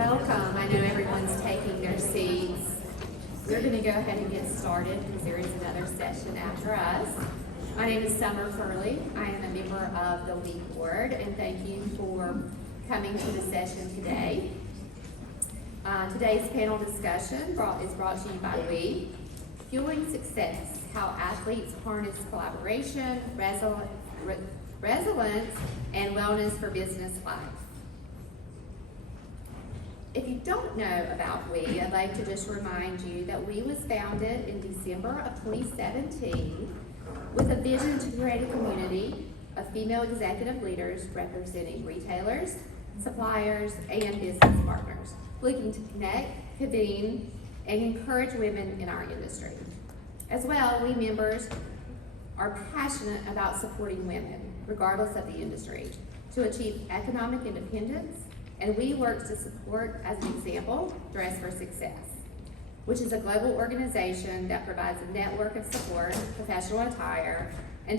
Welcome. I know everyone's taking their seats. We're going to go ahead and get started because there is another session after us. My name is Summer Furley. I am a member of the WE Board, and thank you for coming to the session today. Today's panel discussion is brought to you by WE, Fueling Success, How Athletes Harness Collaboration, Resilience, and Wellness for Business Life. If you don't know about WE, I'd like to just remind you that WE was founded in December of 2017 with a vision to create a community of female executive leaders representing retailers, suppliers, and business partners, looking to connect, convene, and encourage women in our industry. As well, WE members are passionate about supporting women, regardless of the industry, to achieve economic independence. And WE works to support, as an example, Dress for Success, which is a global organization that provides a network of support, professional attire, and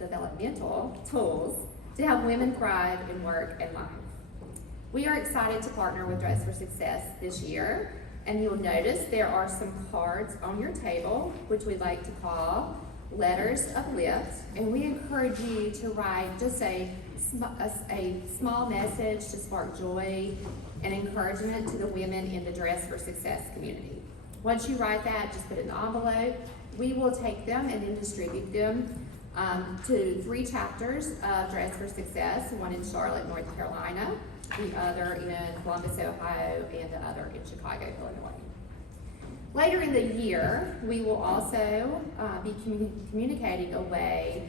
developmental tools to help women thrive in work and life. We are excited to partner with Dress for Success this year, and you'll notice there are some cards on your table, which we like to call letters of lift, and we encourage you to write just a small message to spark joy and encouragement to the women in the Dress for Success community. Once you write that, just put it in an envelope. We will take them and then distribute them to 3 chapters of Dress for Success, one in Charlotte, North Carolina, the other in Columbus, Ohio, and the other in Chicago, Illinois. Later in the year, we will also be communicating a way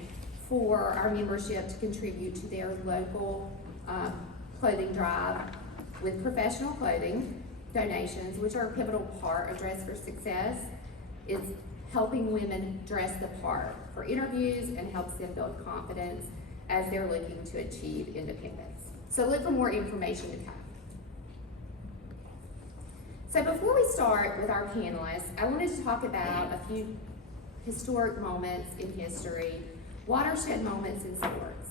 for our membership to contribute to their local clothing drive with professional clothing donations, which are a pivotal part of Dress for Success. It's helping women dress the part for interviews and helps them build confidence as they're looking to achieve independence. So look for more information to come. So before we start with our panelists, I wanted to talk about a few historic moments in history, watershed moments in sports.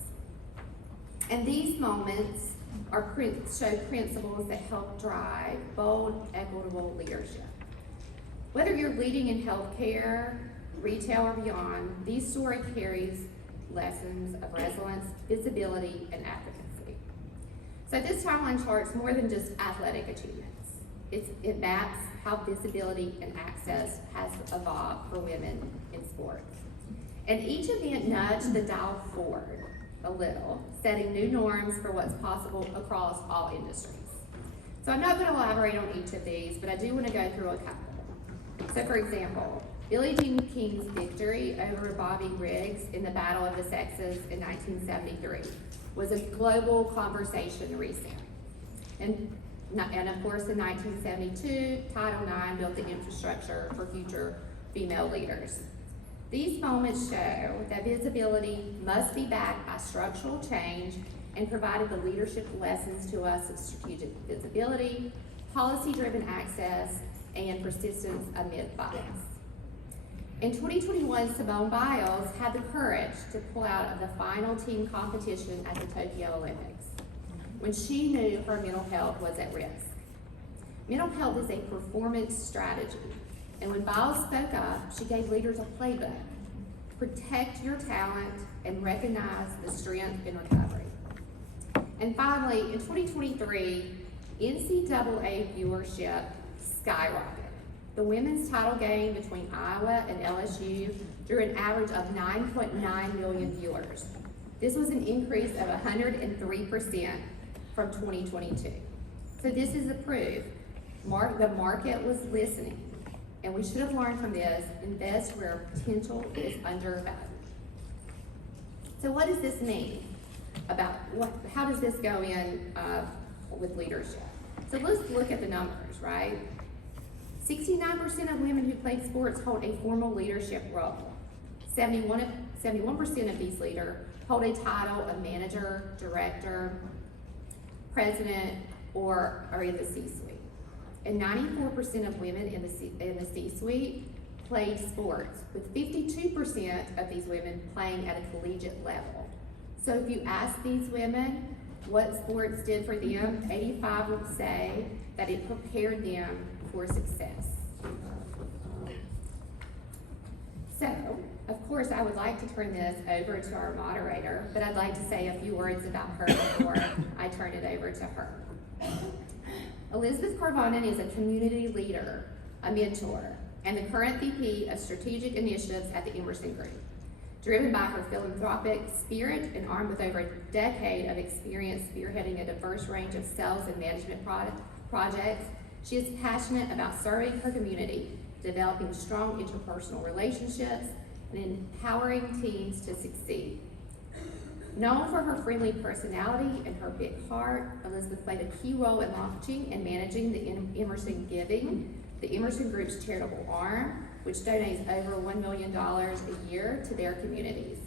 And these moments show principles that help drive bold, equitable leadership. Whether you're leading in healthcare, retail, or beyond, these stories carries lessons of resilience, visibility, and advocacy. So this timeline chart's more than just athletic achievements. It maps how visibility and access has evolved for women in sports. And each event nudged the dial forward a little, setting new norms for what's possible across all industries. So I'm not going to elaborate on each of these, but I do want to go through a couple. So for example, Billie Jean King's victory over Bobby Riggs in the Battle of the Sexes in 1973 was a global conversation reset. And of course, in 1972, Title IX built the infrastructure for future female leaders. These moments show that visibility must be backed by structural change and provided the leadership lessons to us of strategic visibility, policy-driven access, and persistence amid bias. In 2021, Simone Biles had the courage to pull out of the final team competition at the Tokyo Olympics when she knew her mental health was at risk. Mental health is a performance strategy, and when Biles spoke up, she gave leaders a playbook. Protect your talent and recognize the strength in recovery. And finally, in 2023, NCAA viewership skyrocketed. The women's title game between Iowa and LSU drew an average of 9.9 million viewers. This was an increase of 103% from 2022. So this is a proof. The market was listening, and we should have learned from this: invest where potential is undervalued. So what does this mean about how does this go in with leadership? So let's look at the numbers, right? 69% of women who played sports hold a formal leadership role. 71% of these leaders hold a title of manager, director, president, or are in the C-suite. And 94% of women in the C-suite played sports, with 52% of these women playing at a collegiate level. So if you ask these women, what sports did for them, 85 would say that it prepared them for success. So, of course, I would like to turn this over to our moderator, but I'd like to say a few words about her before I turn it over to her. Elizabeth Carvonen is a community leader, a mentor, and the current VP of Strategic Initiatives at the Emerson Group. Driven by her philanthropic spirit and armed with over a decade of experience spearheading a diverse range of sales and management projects, she is passionate about serving her community, developing strong interpersonal relationships, and empowering teams to succeed. Known for her friendly personality and her big heart, Elizabeth played a key role in launching and managing the Emerson Giving, the Emerson Group's charitable arm, which donates over $1 million a year to their communities.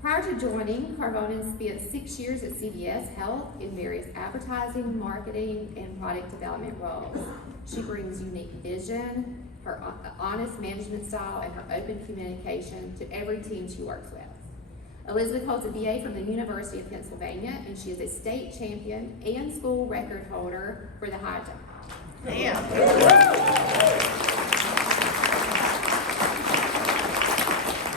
Prior to joining, Carvonen spent 6 years at CVS Health in various advertising, marketing, and product development roles. She brings unique vision, her honest management style, and her open communication to every team she works with. Elizabeth holds a BA from the University of Pennsylvania, and she is a state champion and school record holder for the high jump. Damn.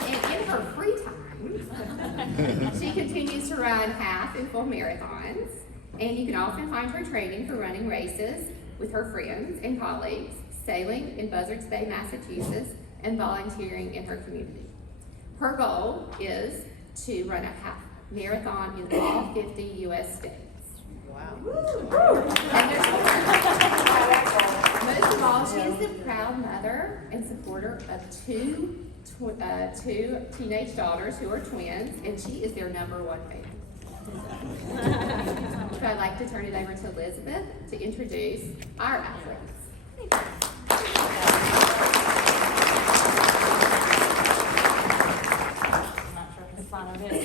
And in her free time, she continues to run half and full marathons, and you can often find her training for running races with her friends and colleagues, sailing in Buzzards Bay, Massachusetts, and volunteering in her community. Her goal is to run a half marathon in all 50 U.S. states. Wow. And there's more. Most of all, she is the proud mother and supporter of two teenage daughters who are twins, and she is their #1 fan. So I'd like to turn it over to Elizabeth to introduce our athletes.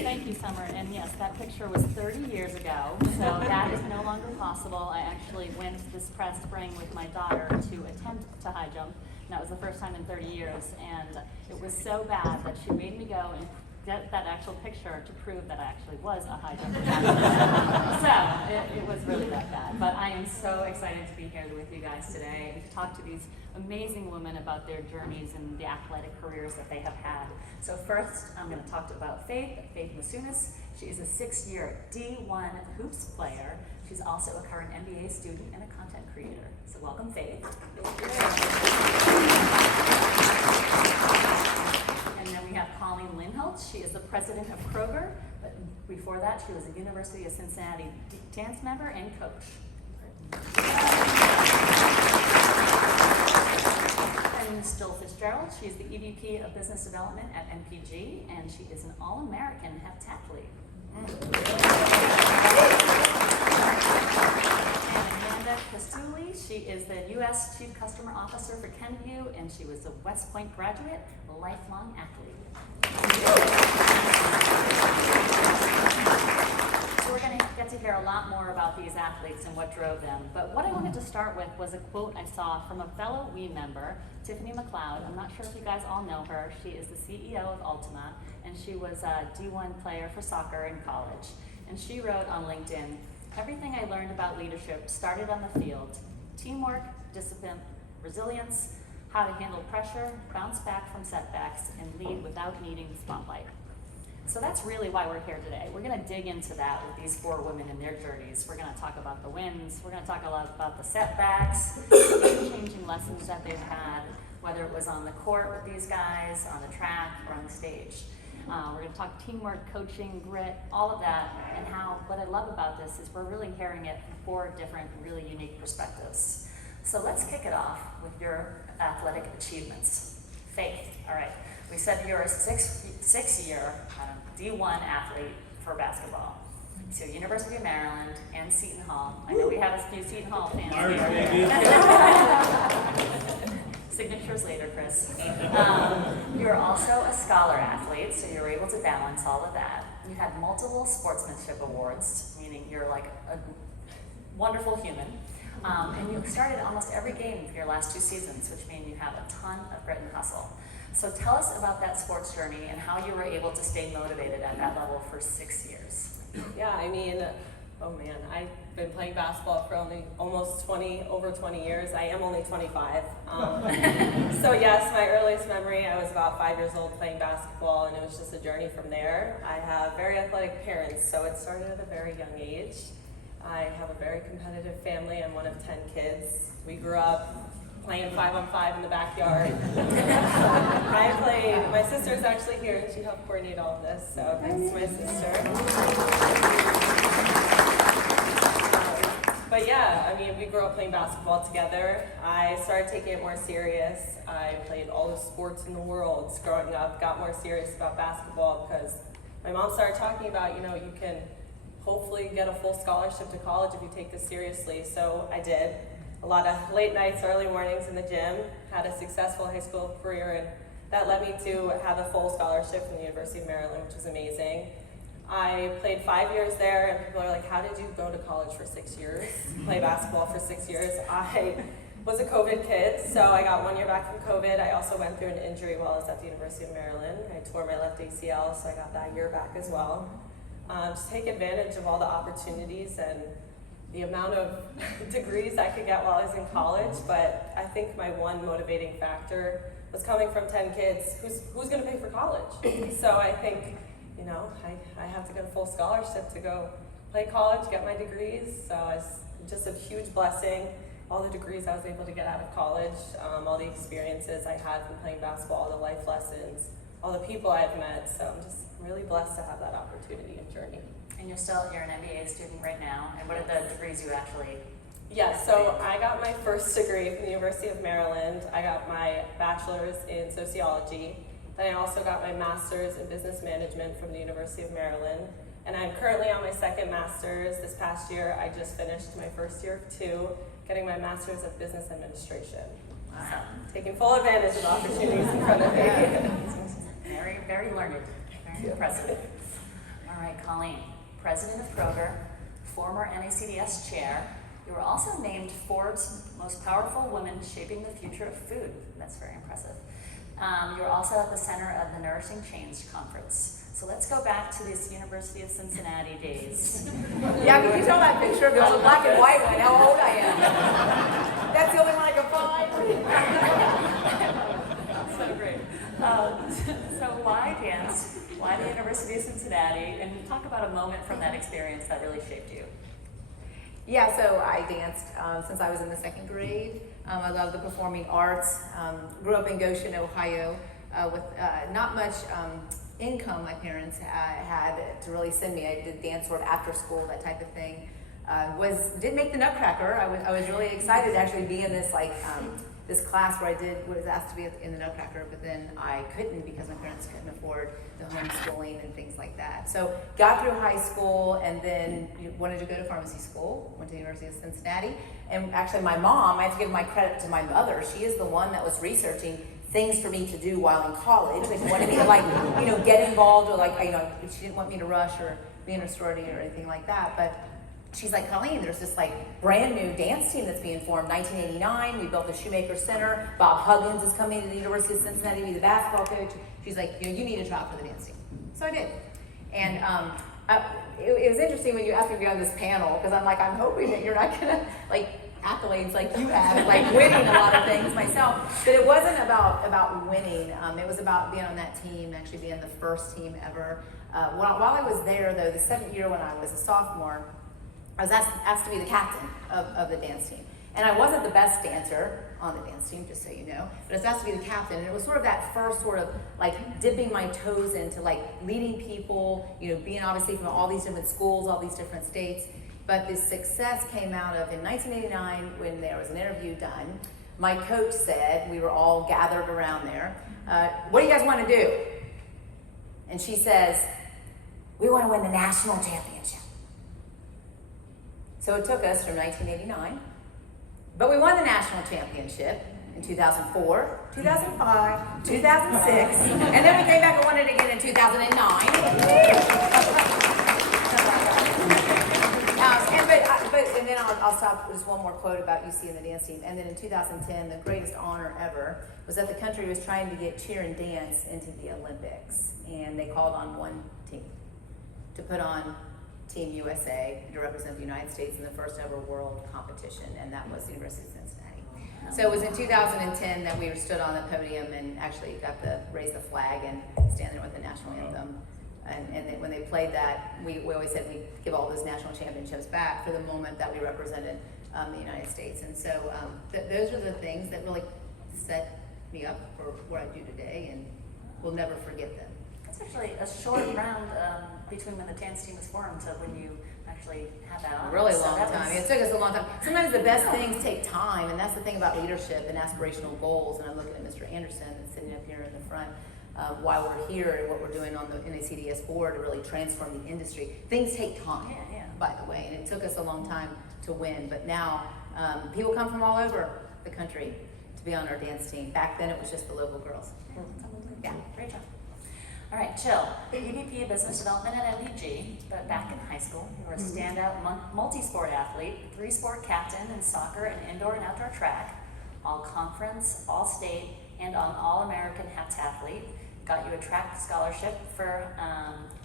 Thank you, Summer. And yes, that picture was 30 years ago, so that is no longer possible. I actually went this past spring with my daughter to attempt to high jump, and that was the first time in 30 years. And it was so bad that she made me go and get that actual picture to prove that I actually was a high jumper. So it was really that bad. But I am so excited to be here with you guys today and to talk to these amazing women about their journeys and the athletic careers that they have had. So first, I'm going to talk about Faith Masunis. She is a 6-year D1 hoops player. She's also a current MBA student and a content creator. So welcome, Faith. And then we have Colleen Lindholtz. She is the president of Kroger, but before that, she was a University of Cincinnati dance member and coach. And Jill Fitzgerald. She is the EVP of Business Development at MPG, and she is an All-American heptathlete. And Amanda Castuli. She is the U.S. Chief Customer Officer for Kenvue, and she was a West Point graduate, a lifelong athlete. So we're going to get to hear a lot more about these athletes and what drove them. But what I wanted to start with was a quote I saw from a fellow WE member, Tiffany McLeod. I'm not sure if you guys all know her. She is the CEO of Ultima, and she was a D1 player for soccer in college. And she wrote on LinkedIn, "Everything I learned about leadership started on the field. Teamwork, discipline, resilience, how to handle pressure, bounce back from setbacks, and lead without needing the spotlight." So that's really why we're here today. We're going to dig into that with these 4 women and their journeys. We're going to talk about the wins. We're going to talk a lot about the setbacks, the changing lessons that they've had, whether it was on the court with these guys, on the track, or on the stage. We're going to talk teamwork, coaching, grit, all of that, and how what I love about this is we're really hearing it from 4 different, really unique perspectives. So let's kick it off with your athletic achievements. Faith, all right. We said you're a six-year D1 athlete for basketball. So University of Maryland and Seton Hall. I know we have a few Seton Hall fans here. Signatures later, Chris. You're also a scholar athlete, so you're able to balance all of that. You had multiple sportsmanship awards, meaning you're like a wonderful human. And you started almost every game for your last 2 seasons, which means you have a ton of grit and hustle. So tell us about that sports journey and how you were able to stay motivated at that level for 6 years. Yeah, I mean, oh man, I've been playing basketball for over 20 years. I am only 25. So yes, my earliest memory, I was about 5 years old playing basketball, and it was just a journey from there. I have very athletic parents, so it started at a very young age. I have a very competitive family. I'm one of 10 kids. We grew up playing 5-on-5 in the backyard. My sister's actually here, and she helped coordinate all of this, so thanks to my sister. But yeah, I mean, we grew up playing basketball together. I started taking it more serious. I played all the sports in the world growing up, got more serious about basketball because my mom started talking about, you can hopefully get a full scholarship to college if you take this seriously. So I did. A lot of late nights, early mornings in the gym, had a successful high school career, and that led me to have a full scholarship from the University of Maryland, which was amazing. I played 5 years there, and people are like, how did you go to college for 6 years, play basketball for 6 years? I was a COVID kid, so I got 1 year back from COVID. I also went through an injury while I was at the University of Maryland. I tore my left ACL, so I got that year back as well. Just take advantage of all the opportunities and the amount of degrees I could get while I was in college, but I think my one motivating factor was coming from 10 kids, who's gonna pay for college? So I think, I have to get a full scholarship to go play college, get my degrees, so it's just a huge blessing. All the degrees I was able to get out of college, all the experiences I had from playing basketball, all the life lessons, all the people I've met, so I'm just really blessed to have that opportunity and journey. And you're an MBA student right now, and what are the degrees you actually? Yes, so I got my first degree from the University of Maryland. I got my bachelor's in sociology. Then I also got my master's in business management from the University of Maryland. And I'm currently on my second master's. This past year, I just finished my first year of 2, getting my master's of business administration. Wow. So, taking full advantage of the opportunities in front of me. Very, very learned, very impressive. All right, Colleen, president of Kroger, former NACDS chair. You were also named Forbes' most powerful women shaping the future of food. That's very impressive. You were also at the center of the Nourishing Change Conference. So let's go back to these University of Cincinnati days. Yeah, can you tell that picture? There's a black and white one, how old I am. That's the only one I can find. So great. So why dance? Why the University of Cincinnati? And talk about a moment from that experience that really shaped you. Yeah, so I danced since I was in the 2nd grade. I love the performing arts. Grew up in Goshen, Ohio, with not much income my parents had to really send me. I did dance sort of after school, that type of thing. Did make the Nutcracker. I was really excited to actually be in this this class where I was asked to be in the Nutcracker, but then I couldn't because my parents couldn't afford the homeschooling and things like that. So got through high school and then wanted to go to pharmacy school, went to the University of Cincinnati. And actually my mom, I have to give my credit to my mother, she is the one that was researching things for me to do while in college. Like she wanted me to get involved or she didn't want me to rush or be in a sorority or anything like that. But she's like, Colleen, there's this brand new dance team that's being formed. 1989, we built the Shoemaker Center. Bob Huggins is coming to the University of Cincinnati to be the basketball coach. She's like, you need to try out for the dance team. So I did. And it was interesting when you asked me to be on this panel, because I'm hoping that you're not gonna accolades like you have, winning a lot of things myself. But it wasn't about winning. It was about being on that team, actually being the first team ever. While I was there, though, the 7th year when I was a sophomore, I was asked to be the captain of the dance team. And I wasn't the best dancer on the dance team, just so you know, but I was asked to be the captain. And it was sort of that first dipping my toes into leading people, being obviously from all these different schools, all these different states. But this success came out of, in 1989, when there was an interview done, my coach said, we were all gathered around there, what do you guys want to do? And she says, we want to win the national championship. So it took us from 1989, but we won the national championship in 2004, 2005, 2006, and then we came back and won it again in 2009. And then I'll stop with just one more quote about UC and the dance team. And then in 2010, the greatest honor ever was that the country was trying to get cheer and dance into the Olympics, and they called on one team to put on Team USA to represent the United States in the first ever world competition, and that was the University of Cincinnati. So it was in 2010 that we stood on the podium and actually got to raise the flag and stand there with the national anthem. And then when they played that, we always said we'd give all those national championships back for the moment that we represented the United States. And so those are the things that really set me up for what I do today, and we'll never forget them. It's actually a short round between when the dance team was formed to when you actually had that on. A really So long that time. was- It took us a long time. Sometimes the best things take time, and that's the thing about leadership and aspirational goals. And I'm looking at Mr. Anderson that's sitting up here in the front. While we're here and what we're doing on the NACDS board to really transform the industry, things take time, Yeah. by the way, and it took us a long time to win. But now people come from all over the country to be on our dance team. Back then it was just the local girls. Yeah, great job. All right, Chill. EVP of Business Development at MPG, but back in high school, you were a standout multi-sport athlete, 3-sport captain in soccer and indoor and outdoor track, all-conference, all-state, and on All-American heptathlete. Got you a track scholarship for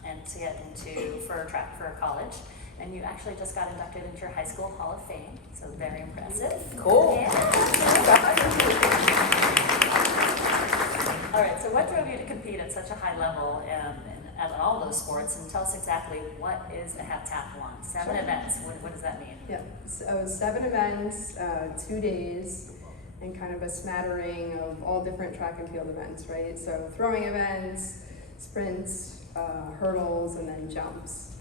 and to get into for college, and you actually just got inducted into your high school Hall of Fame. So very impressive. Cool. Yeah. All right, so what drove you to compete at such a high level at all those sports? And tell us exactly what is a heptathlon? 7 events, what does that mean? Yeah, so 7 events, 2 days, and kind of a smattering of all different track and field events, right? So throwing events, sprints, hurdles, and then jumps.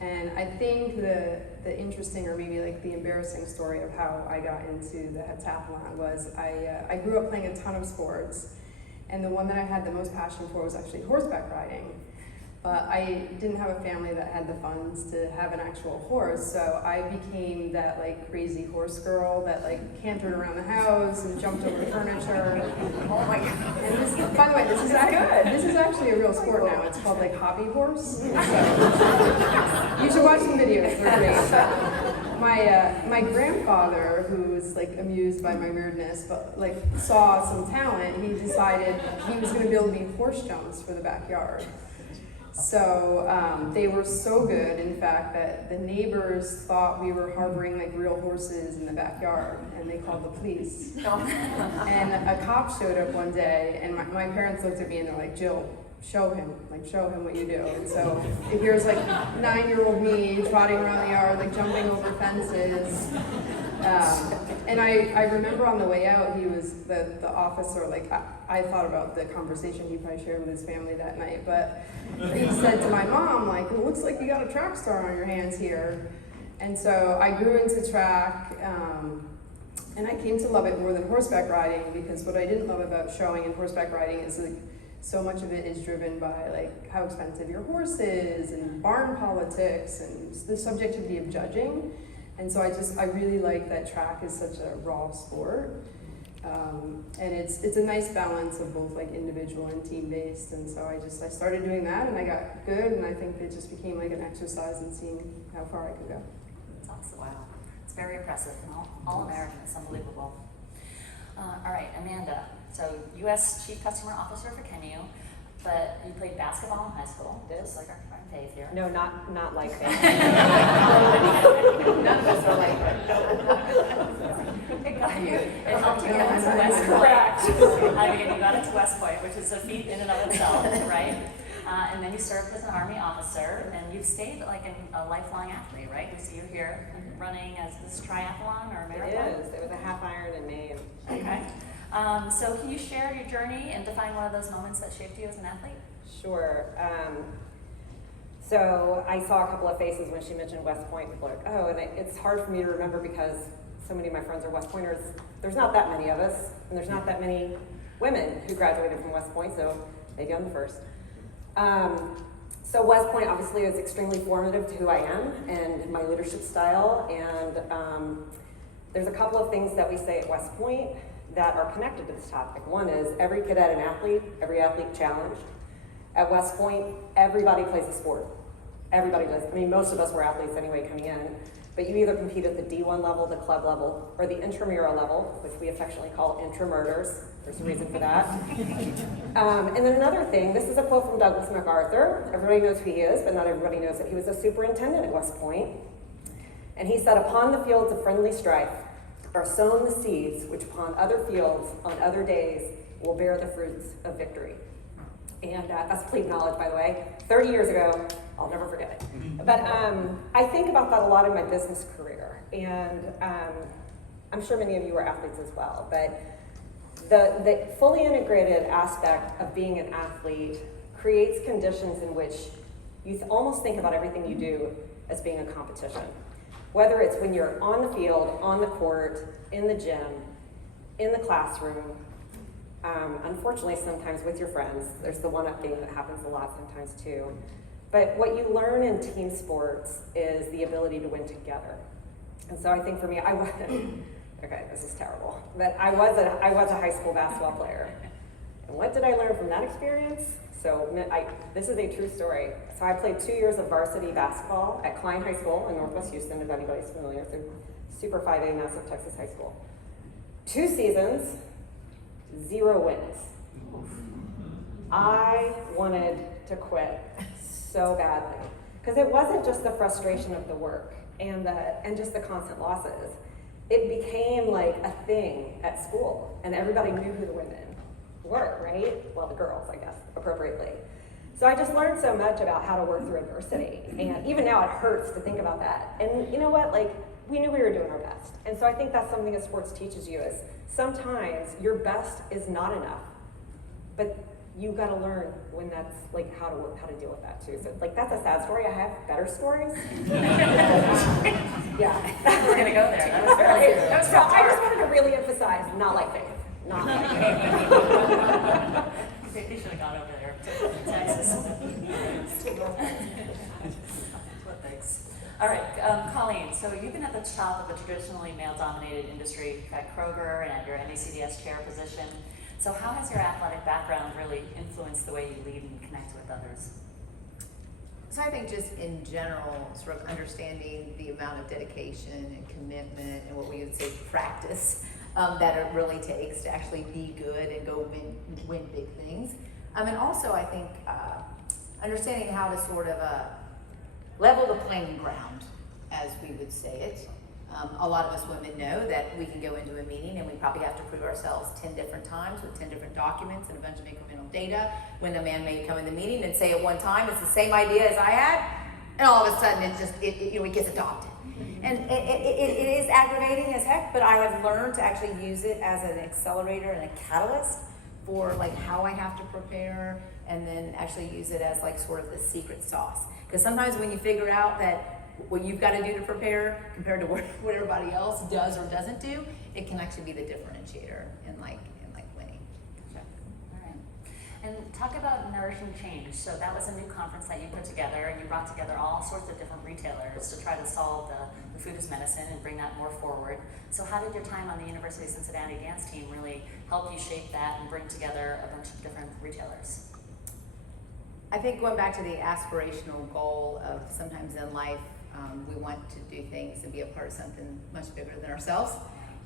And I think the interesting, or maybe like the embarrassing story of how I got into the heptathlon was I grew up playing a ton of sports, and the one that I had the most passion for was actually horseback riding. But I didn't have a family that had the funds to have an actual horse, so I became that like crazy horse girl that like cantered around the house and jumped over furniture. Oh my God. And this, by the way, this is actually a real sport now. It's called like hobby horse. So, you should watch some videos. They're great. My grandfather, who was like amused by my weirdness, but like saw some talent, he decided he was going to build me horse jumps for the backyard. So they were so good, in fact, that the neighbors thought we were harboring like real horses in the backyard, and they called the police. And a cop showed up one day, and my parents looked at me and they're like, "Jill, show him what you do." And so here's like 9-year-old me trotting around the yard, like jumping over fences. And I remember on the way out, he was the officer, like I thought about the conversation he probably shared with his family that night, but he said to my mom, like, "It looks like you got a track star on your hands here." And so I grew into track, and I came to love it more than horseback riding, because what I didn't love about showing and horseback riding is like so much of it is driven by like how expensive your horse is and barn politics and the subjectivity of judging. And so I really like that track is such a raw sport. And it's a nice balance of both like individual and team based. And so I started doing that, and I got good, and I think it just became like an exercise in seeing how far I could go. That's awesome. Wow. It's very impressive. All American. It's unbelievable. All right, Amanda. So, U.S. Chief Customer Officer for Kenyu, but you played basketball in high school, just like our friend Faith here. No, not like that. None of us are like that. It got you. It helped you get into West Point. I mean, you got into West Point, which is a feat in and of itself, right? And then you served as an Army officer, and you've stayed like a lifelong athlete, right? We see you here running as this triathlon or marathon. It is. It was a half iron in Maine. Okay. So can you share your journey and define one of those moments that shaped you as an athlete? Sure. So I saw a couple of faces when she mentioned West Point. People were like, oh, and it's hard for me to remember because so many of my friends are West Pointers. There's not that many of us, and there's not that many women who graduated from West Point, so maybe I'm the first. So West Point obviously is extremely formative to who I am and my leadership style, and there's a couple of things that we say at West Point that are connected to this topic. One is every cadet an athlete, every athlete challenged. At West Point, everybody plays a sport. everybody does. I mean, most of us were athletes anyway coming in. But you either compete at the D1 level, the club level, or the intramural level, which we affectionately call intramurders. There's a reason for that. And then another thing, this is a quote from Douglas MacArthur. Everybody knows who he is, but not everybody knows that he was a superintendent at West Point. And he said, upon the fields of friendly strife are sown the seeds which upon other fields, on other days, will bear the fruits of victory. And that's plebe knowledge, by the way. 30 years ago, I'll never forget it. But I think about that a lot in my business career. And I'm sure many of you are athletes as well. But the fully integrated aspect of being an athlete creates conditions in which you almost think about everything you do as being a competition. Whether it's when you're on the field, on the court, in the gym, in the classroom, unfortunately sometimes with your friends. There's the one-up game that happens a lot sometimes too. But what you learn in team sports is the ability to win together. And so I think for me, okay, this is terrible, but I was a high school basketball player. And what did I learn from that experience? So this is a true story. So I played 2 years of varsity basketball at Klein High School in Northwest Houston, if anybody's familiar. It's a super 5A massive Texas high school. 2 seasons, 0 wins. I wanted to quit so badly because it wasn't just the frustration of the work and just the constant losses. It became like a thing at school, and everybody knew who the women were, right? Well, the girls, I guess, appropriately. So I just learned so much about how to work through adversity, and even now it hurts to think about that. And you know what? Like, we knew we were doing our best, and so I think that's something that sports teaches you is sometimes your best is not enough, but you got to learn when that's like how to deal with that too. So like that's a sad story. I have better stories. Yeah, We're gonna go there. That was really good. So I just wanted to really emphasize, not like faith, not like faith. Maybe should have gone over there to Texas. Thanks. All right, Colleen, so you've been at the top of a traditionally male-dominated industry at Kroger and at your NACDS chair position. So how has your athletic background really influenced the way you lead and connect with others? So I think just in general, sort of understanding the amount of dedication and commitment and what we would say practice that it really takes to actually be good and go win big things. And also I think understanding how to sort of level the playing ground, as we would say it. A lot of us women know that we can go into a meeting and we probably have to prove ourselves 10 different times with 10 different documents and a bunch of incremental data, when the man may come in the meeting and say at one time it's the same idea as I had, and all of a sudden it gets adopted. And it is aggravating as heck, but I have learned to actually use it as an accelerator and a catalyst for like how I have to prepare, and then actually use it as like sort of the secret sauce. Because sometimes when you figure out that what you've got to do to prepare compared to what everybody else does or doesn't do, it can actually be the differentiator in like winning. All right. And talk about Nourishing Change. So that was a new conference that you put together, and you brought together all sorts of different retailers to try to solve the food as medicine and bring that more forward. So how did your time on the University of Cincinnati dance team really help you shape that and bring together a bunch of different retailers? I think going back to the aspirational goal of sometimes in life, we want to do things and be a part of something much bigger than ourselves.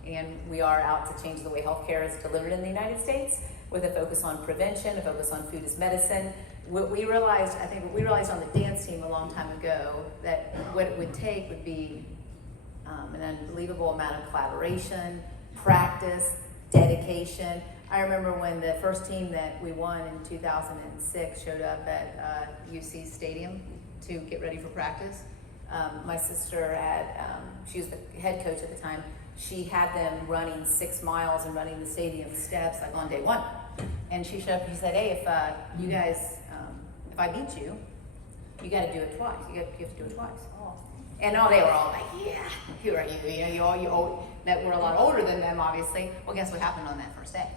And we are out to change the way healthcare is delivered in the United States with a focus on prevention, a focus on food as medicine. What we realized on the dance team a long time ago, that what it would take would be an unbelievable amount of collaboration, practice, dedication. I remember when the first team that we won in 2006 showed up at UC Stadium to get ready for practice. My sister had, she was the head coach at the time, she had them running 6 miles and running the stadium steps like on day 1. And she showed up and she said, hey, if you guys, if I beat you, you got to do it twice. You have to do it twice. And they were all like, yeah, who are you? You know, you old, that were a lot older than them, obviously. Well, guess what happened on that first day?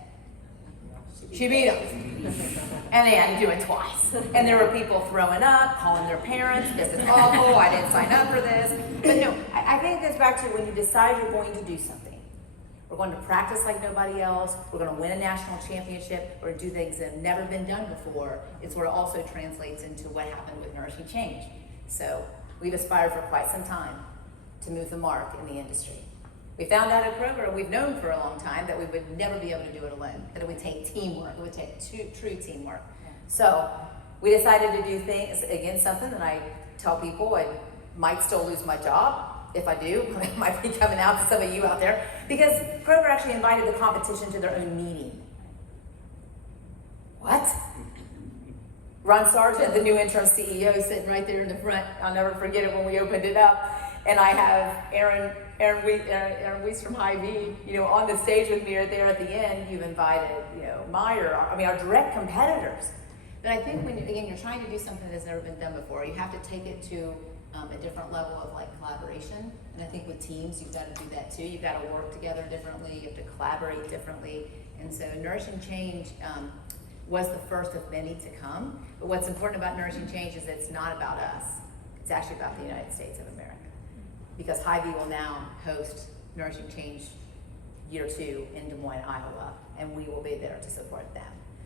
She beat them. And they had to do it twice. And there were people throwing up, calling their parents, this is awful, I didn't sign up for this. But no, I think it goes back to when you decide you're going to do something. We're going to practice like nobody else, we're going to win a national championship, or do things that have never been done before. It sort of also translates into what happened with Nourishing Change. So we've aspired for quite some time to move the mark in the industry. We found out at Kroger, we've known for a long time that we would never be able to do it alone, that it would take teamwork, it would take true teamwork. So we decided to do things, again, something that I tell people, I might still lose my job. If I do, it might be coming out to some of you out there, because Kroger actually invited the competition to their own meeting. What? Ron Sargent, the new interim CEO, sitting right there in the front. I'll never forget it when we opened it up. And I have Aaron Weiss from Hy-Vee, on the stage with me right there at the end. You've invited, Meyer, our direct competitors. But I think when, again, you're trying to do something that's never been done before, you have to take it to a different level of collaboration. And I think with teams, you've got to do that too. You've got to work together differently. You have to collaborate differently. And so Nourishing Change was the first of many to come. But what's important about Nourishing Change is that it's not about us. It's actually about the United States of America. Because Hy-Vee will now host Nourishing Change Year 2 in Des Moines, Iowa, and we will be there to support them.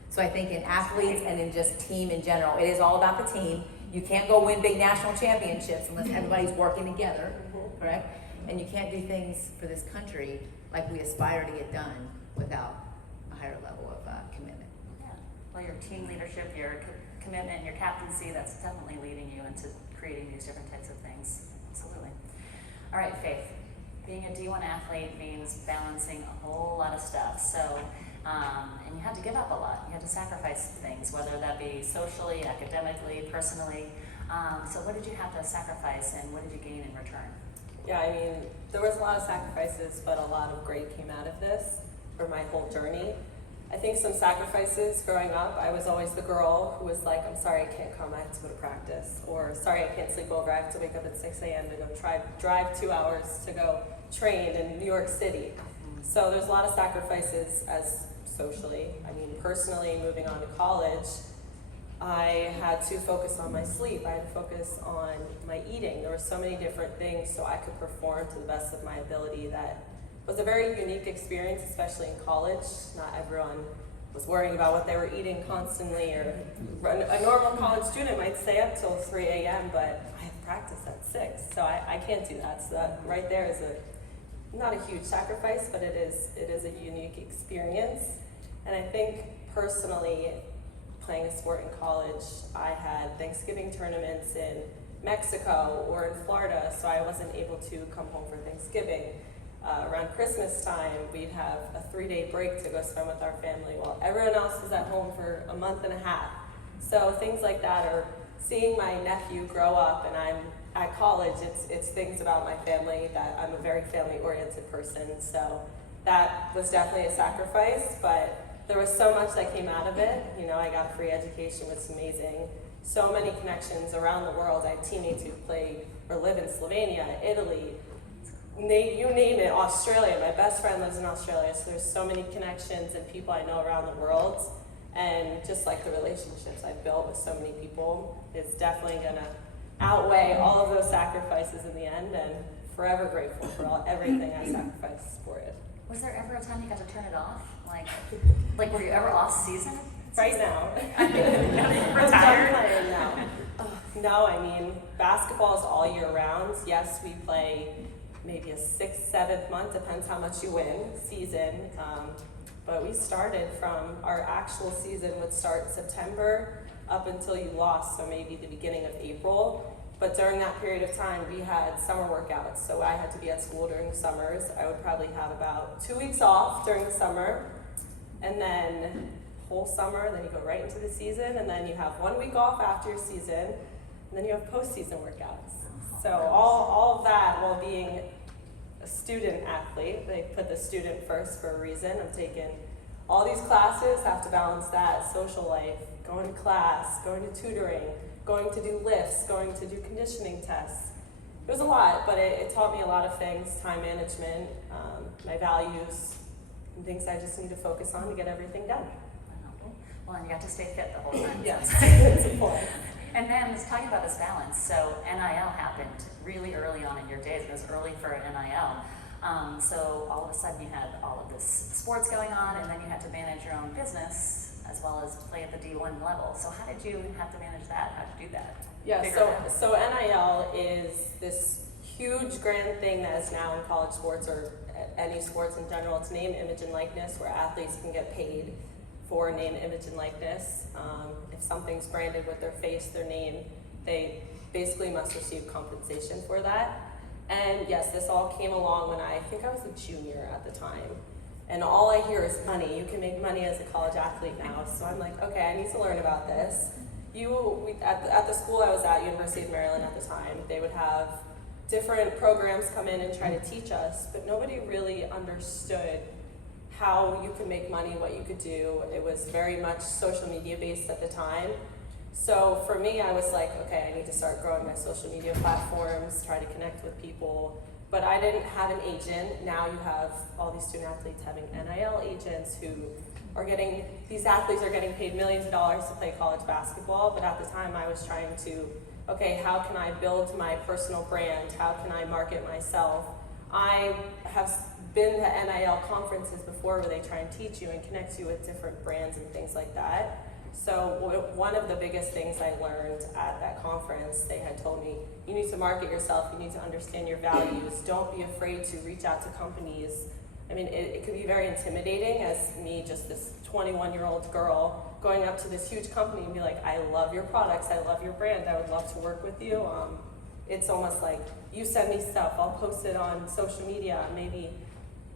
So I think in athletes and in just team in general, it is all about the team. You can't go win big national championships unless everybody's working together, correct? And you can't do things for this country like we aspire to get done without a higher level of commitment. Yeah. Well, your team leadership, your commitment, your captaincy, that's definitely leading you into creating these different types of things. Absolutely. All right, Faith. Being a D1 athlete means balancing a whole lot of stuff. So, and you had to give up a lot. You had to sacrifice things, whether that be socially, academically, personally. So what did you have to sacrifice and what did you gain in return? Yeah, I mean, there was a lot of sacrifices, but a lot of great came out of this for my whole journey. I think some sacrifices growing up, I was always the girl who was like, I'm sorry I can't come, I have to go to practice. Or sorry I can't sleep over, I have to wake up at 6 a.m. to go drive 2 hours to go train in New York City. So there's a lot of sacrifices as socially. I mean, personally, moving on to college, I had to focus on my sleep. I had to focus on my eating. There were so many different things so I could perform to the best of my ability. That was a very unique experience, especially in college. Not everyone was worrying about what they were eating constantly, or a normal college student might stay up till 3 a.m., but I have practice at 6, so I can't do that. So that right there is not a huge sacrifice, but it is a unique experience. And I think personally, playing a sport in college, I had Thanksgiving tournaments in Mexico or in Florida, so I wasn't able to come home for Thanksgiving. Around Christmas time, we'd have a 3-day break to go spend with our family while everyone else was at home for a month and a half. So things like that, or seeing my nephew grow up and I'm at college, it's things about my family that I'm a very family-oriented person. So that was definitely a sacrifice, but there was so much that came out of it. I got a free education, which was amazing. So many connections around the world. I had teammates who played or live in Slovenia, Italy, you name it, Australia. My best friend lives in Australia, so there's so many connections and people I know around the world. And just like the relationships I've built with so many people, it's definitely gonna outweigh all of those sacrifices in the end, and forever grateful for everything I sacrificed for it. Was there ever a time you got to turn it off? Like were you ever off season? Right now. Retired? I'm done playing now. No, I mean, basketball is all year round. Yes, we play maybe a 6th, 7th month, depends how much you win, season. But we started from, our actual season would start September up until you lost, so maybe the beginning of April. But during that period of time, we had summer workouts. So I had to be at school during the summers. I would probably have about 2 weeks off during the summer. And then whole summer, then you go right into the season. And then you have 1 week off after your season. And then you have postseason workouts. So all of that while being a student athlete. They put the student first for a reason. I'm taking all these classes, have to balance that, social life, going to class, going to tutoring, going to do lifts, going to do conditioning tests. It was a lot, but it taught me a lot of things, time management, my values, and things I just need to focus on to get everything done. Well, and you got to stay fit the whole time. Yes, it's important. And then let's talk about this balance. So NIL happened really early on in your days. It was early for NIL. So all of a sudden you had all of this sports going on, and then you had to manage your own business as well as play at the D1 level. So how did you have to manage that? How did you do that? Yeah, Figure it out. so NIL is this huge grand thing that is now in college sports or any sports in general. It's name, image, and likeness, where athletes can get paid for name, image, and likeness. If something's branded with their face, their name, they basically must receive compensation for that. And yes, this all came along when I think I was a junior at the time. And all I hear is money. You can make money as a college athlete now. So I'm like, okay, I need to learn about this. At the school I was at, University of Maryland at the time, they would have different programs come in and try to teach us, but nobody really understood how you could make money, what you could do. It was very much social media based at the time. So for me, I was like, okay, I need to start growing my social media platforms, try to connect with people. But I didn't have an agent. Now you have all these student athletes having NIL agents who are getting, these athletes are getting paid millions of dollars to play college basketball. But at the time I was trying to, okay, how can I build my personal brand? How can I market myself? I have been to NIL conferences before where they try and teach you and connect you with different brands and things like that. So one of the biggest things I learned at that conference, they had told me, you need to market yourself, you need to understand your values, don't be afraid to reach out to companies. I mean, it could be very intimidating as me, just this 21-year-old girl, going up to this huge company and be like, I love your products, I love your brand, I would love to work with you. It's almost like, you send me stuff, I'll post it on social media, maybe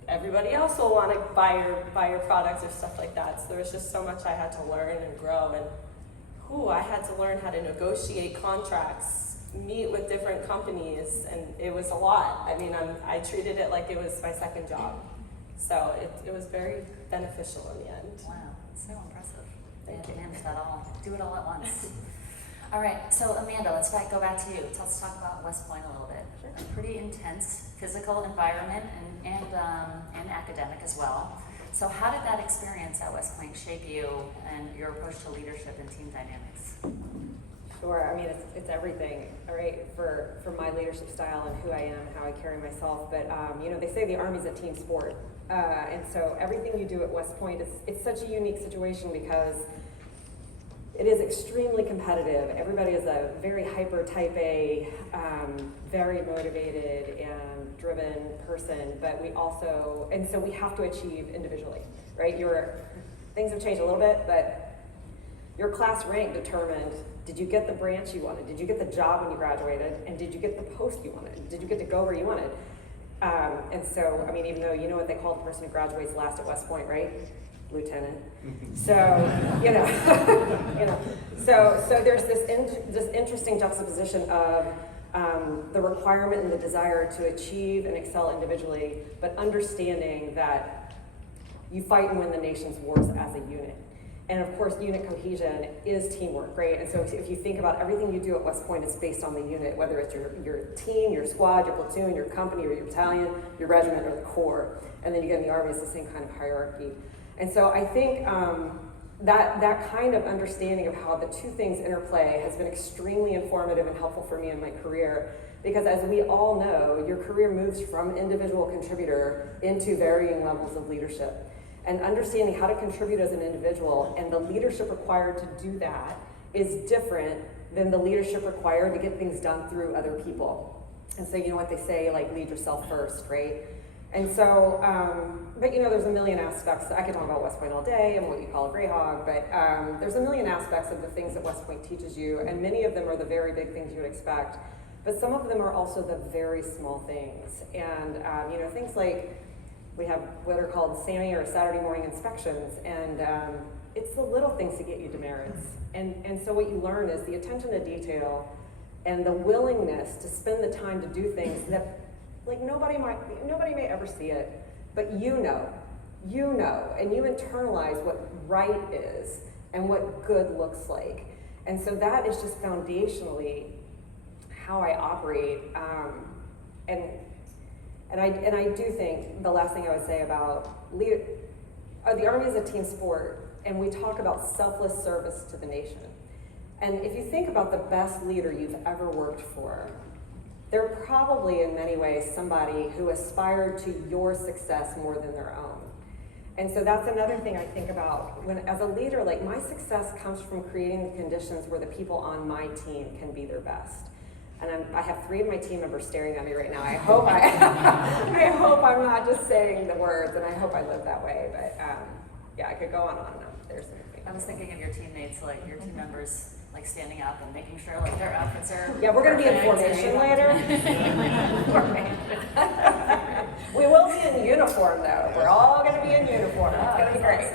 everybody else will want to buy your products or stuff like that. So there was just so much I had to learn and grow, and I had to learn how to negotiate contracts, meet with different companies, and it was a lot. I mean, I treated it like it was my second job. So it was very beneficial in the end. Wow, so impressive. Thank you. Manage that all, do it all at once. All right, so Amanda, let's go back to you. Let's talk about West Point a little bit. A pretty intense physical environment and academic as well. So how did that experience at West Point shape you and your approach to leadership and team dynamics? Sure. I mean, it's everything, all right, for my leadership style and who I am, how I carry myself. But they say the Army's a team sport, and so everything you do at West Point, it's such a unique situation because it is extremely competitive. Everybody is a very hyper type A, very motivated and driven person, but so we have to achieve individually, right? Things have changed a little bit, but your class rank determined, did you get the branch you wanted? Did you get the job when you graduated? And did you get the post you wanted? Did you get to go where you wanted? And so, I mean, even though you know what they call the person who graduates last at West Point, right? Lieutenant. So, so there's this interesting juxtaposition of the requirement and the desire to achieve and excel individually, but understanding that you fight and win the nation's wars as a unit. And of course, unit cohesion is teamwork, right? And so if you think about everything you do at West Point, it's based on the unit, whether it's your team, your squad, your platoon, your company, or your battalion, your regiment, or the corps. And then you get in the Army, it's the same kind of hierarchy. And so I think that kind of understanding of how the two things interplay has been extremely informative and helpful for me in my career, because as we all know, your career moves from individual contributor into varying levels of leadership. And understanding how to contribute as an individual and the leadership required to do that is different than the leadership required to get things done through other people. And so you know what they say, like, lead yourself first, right? And so, but there's a million aspects. I could talk about West Point all day and what you call a gray hog, but there's a million aspects of the things that West Point teaches you, and many of them are the very big things you would expect, but some of them are also the very small things. And things like, we have what are called SAMI, or Saturday morning inspections, and it's the little things to get you demerits. And so what you learn is the attention to detail and the willingness to spend the time to do things that, like, nobody may ever see it, but you know, and you internalize what right is and what good looks like. And so that is just foundationally how I operate. And I do think the last thing I would say about the Army is a team sport, and we talk about selfless service to the nation. And if you think about the best leader you've ever worked for, they're probably in many ways somebody who aspired to your success more than their own. And so that's another thing I think about when, as a leader, like my success comes from creating the conditions where the people on my team can be their best. And I have 3 of my team members staring at me right now. I hope I hope I'm not just saying the words, and I hope I live that way. But yeah, I could go on and on. There's something. I was thinking of your teammates, like your team members, like standing up and making sure like their outfits are. Yeah, we're gonna be in perfect. formation later. We will be in uniform though. We're all gonna be in uniform. It's gonna be great.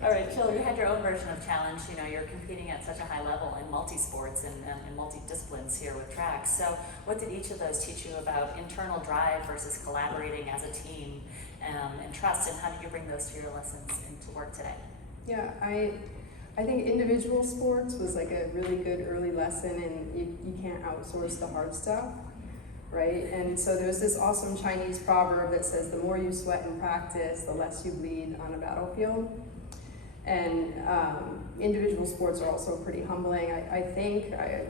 All right, Jill, you had your own version of challenge. You know, you're competing at such a high level in multi-sports and multi-disciplines here with track. So what did each of those teach you about internal drive versus collaborating as a team and trust, and how did you bring those to your lessons into work today? Yeah, I think individual sports was like a really good early lesson, and you can't outsource the hard stuff, right? And so there's this awesome Chinese proverb that says, the more you sweat in practice, the less you bleed on a battlefield. And individual sports are also pretty humbling. I think my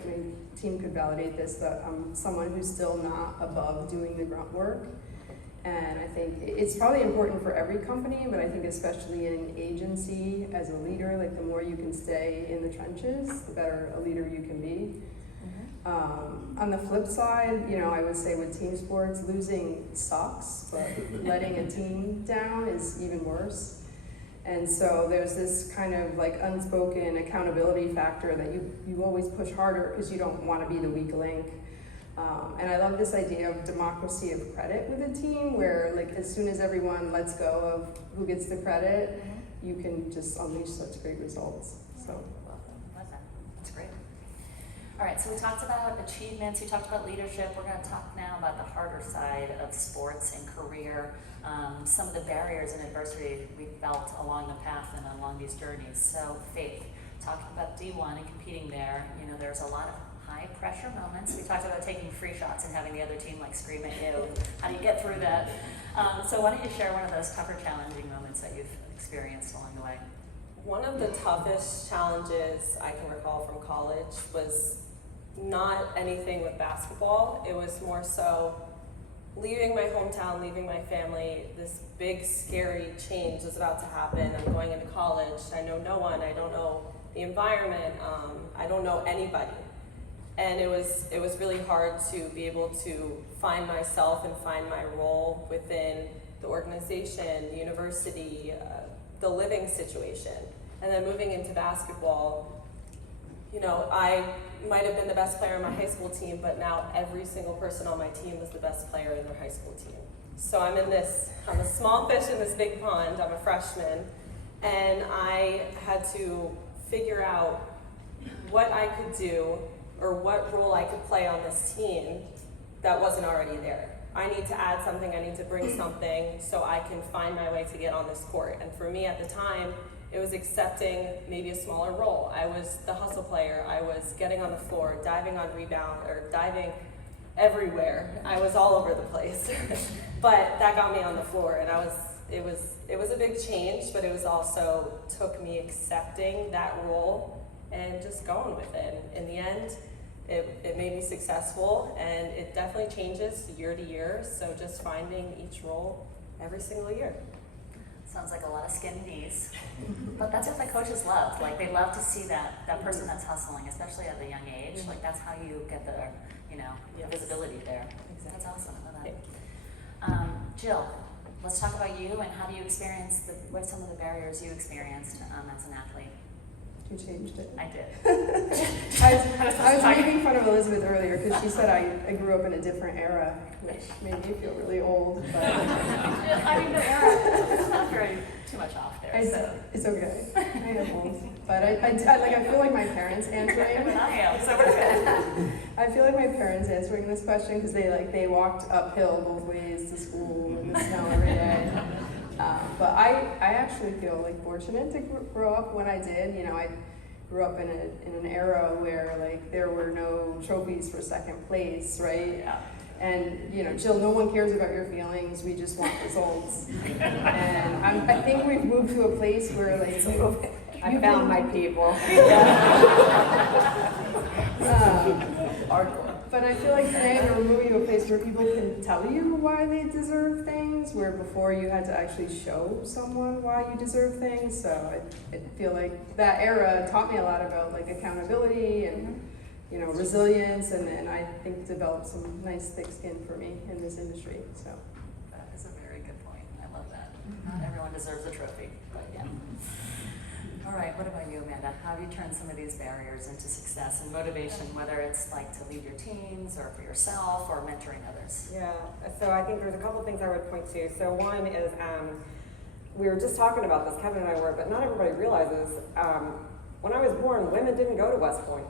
team could validate this, that I'm someone who's still not above doing the grunt work. And I think it's probably important for every company, but I think especially in an agency as a leader, like the more you can stay in the trenches, the better a leader you can be. On the flip side, you know, I would say with team sports, losing sucks, but letting a team down is even worse. And so there's this kind of like unspoken accountability factor that you always push harder because you don't want to be the weak link. And I love this idea of democracy of credit with a team where like as soon as everyone lets go of who gets the credit, you can just unleash such great results. So. Love that. That's great. All right, so we talked about achievements, we talked about leadership. We're going to talk now about the harder side of sports and career, some of the barriers and adversity we felt along the path and along these journeys. So Faith, talking about D1 and competing there, you know, there's a lot of high pressure moments. We talked about taking free shots and having the other team like scream at you. How do you get through that? So why don't you share one of those tougher, challenging moments that you've experienced along the way? One of the toughest challenges I can recall from college was not anything with basketball. It was more so leaving my hometown, leaving my family. This big, scary change is about to happen. I'm going into college. I know no one. I don't know the environment. I don't know anybody. And it was really hard to be able to find myself and find my role within the organization, the university, the living situation. And then moving into basketball, you know, I might have been the best player on my high school team, but now every single person on my team is the best player in their high school team. So I'm a small fish in this big pond. I'm a freshman, and I had to figure out what I could do or what role I could play on this team that wasn't already there. I need to add something, I need to bring something so I can find my way to get on this court. And for me at the time, it was accepting maybe a smaller role. I was the hustle player. I was getting on the floor, diving on rebound, or diving everywhere. I was all over the place. But that got me on the floor, and it was a big change, but it was also took me accepting that role and just going with it. In the end, it made me successful, and it definitely changes year to year, so just finding each role every single year. Sounds like a lot of skin knees. But that's what the coaches love. Like, they love to see that person that's hustling, especially at a young age. Like, that's how you get the, Yes. visibility there. Exactly. That's awesome. I love that. Jill, let's talk about you and how do you experience, what are some of the barriers you experienced as an athlete? You changed it. I did. I was making fun of Elizabeth earlier because she said I grew up in a different era, which made me feel really old. But I mean, the era, it's not very too much off there. it's okay. I am old, but I feel like my parents answering. But I am, so we're good. I feel like my parents answering this question because they walked uphill both ways to school in the snow every day. But I actually feel like fortunate to grow up when I did. You know, I grew up in an era where like there were no trophies for second place, right? Yeah. And you know, Jill, no one cares about your feelings. We just want results. And I think we've moved to a place where like I found my people. Hardcore. But I feel like today we're moving to a place where people can tell you why they deserve things, where before you had to actually show someone why you deserve things. So I feel like that era taught me a lot about like accountability and resilience, and I think developed some nice thick skin for me in this industry. So That is a very good point. I love that. Not everyone deserves a trophy, but yeah. All right, what about you, Amanda? How do you turn some of these barriers into success and motivation, whether it's like to lead your teams or for yourself or mentoring others? Yeah, so I think there's a couple things I would point to. So one is, we were just talking about this, Kevin and I were, but not everybody realizes, when I was born, women didn't go to West Point.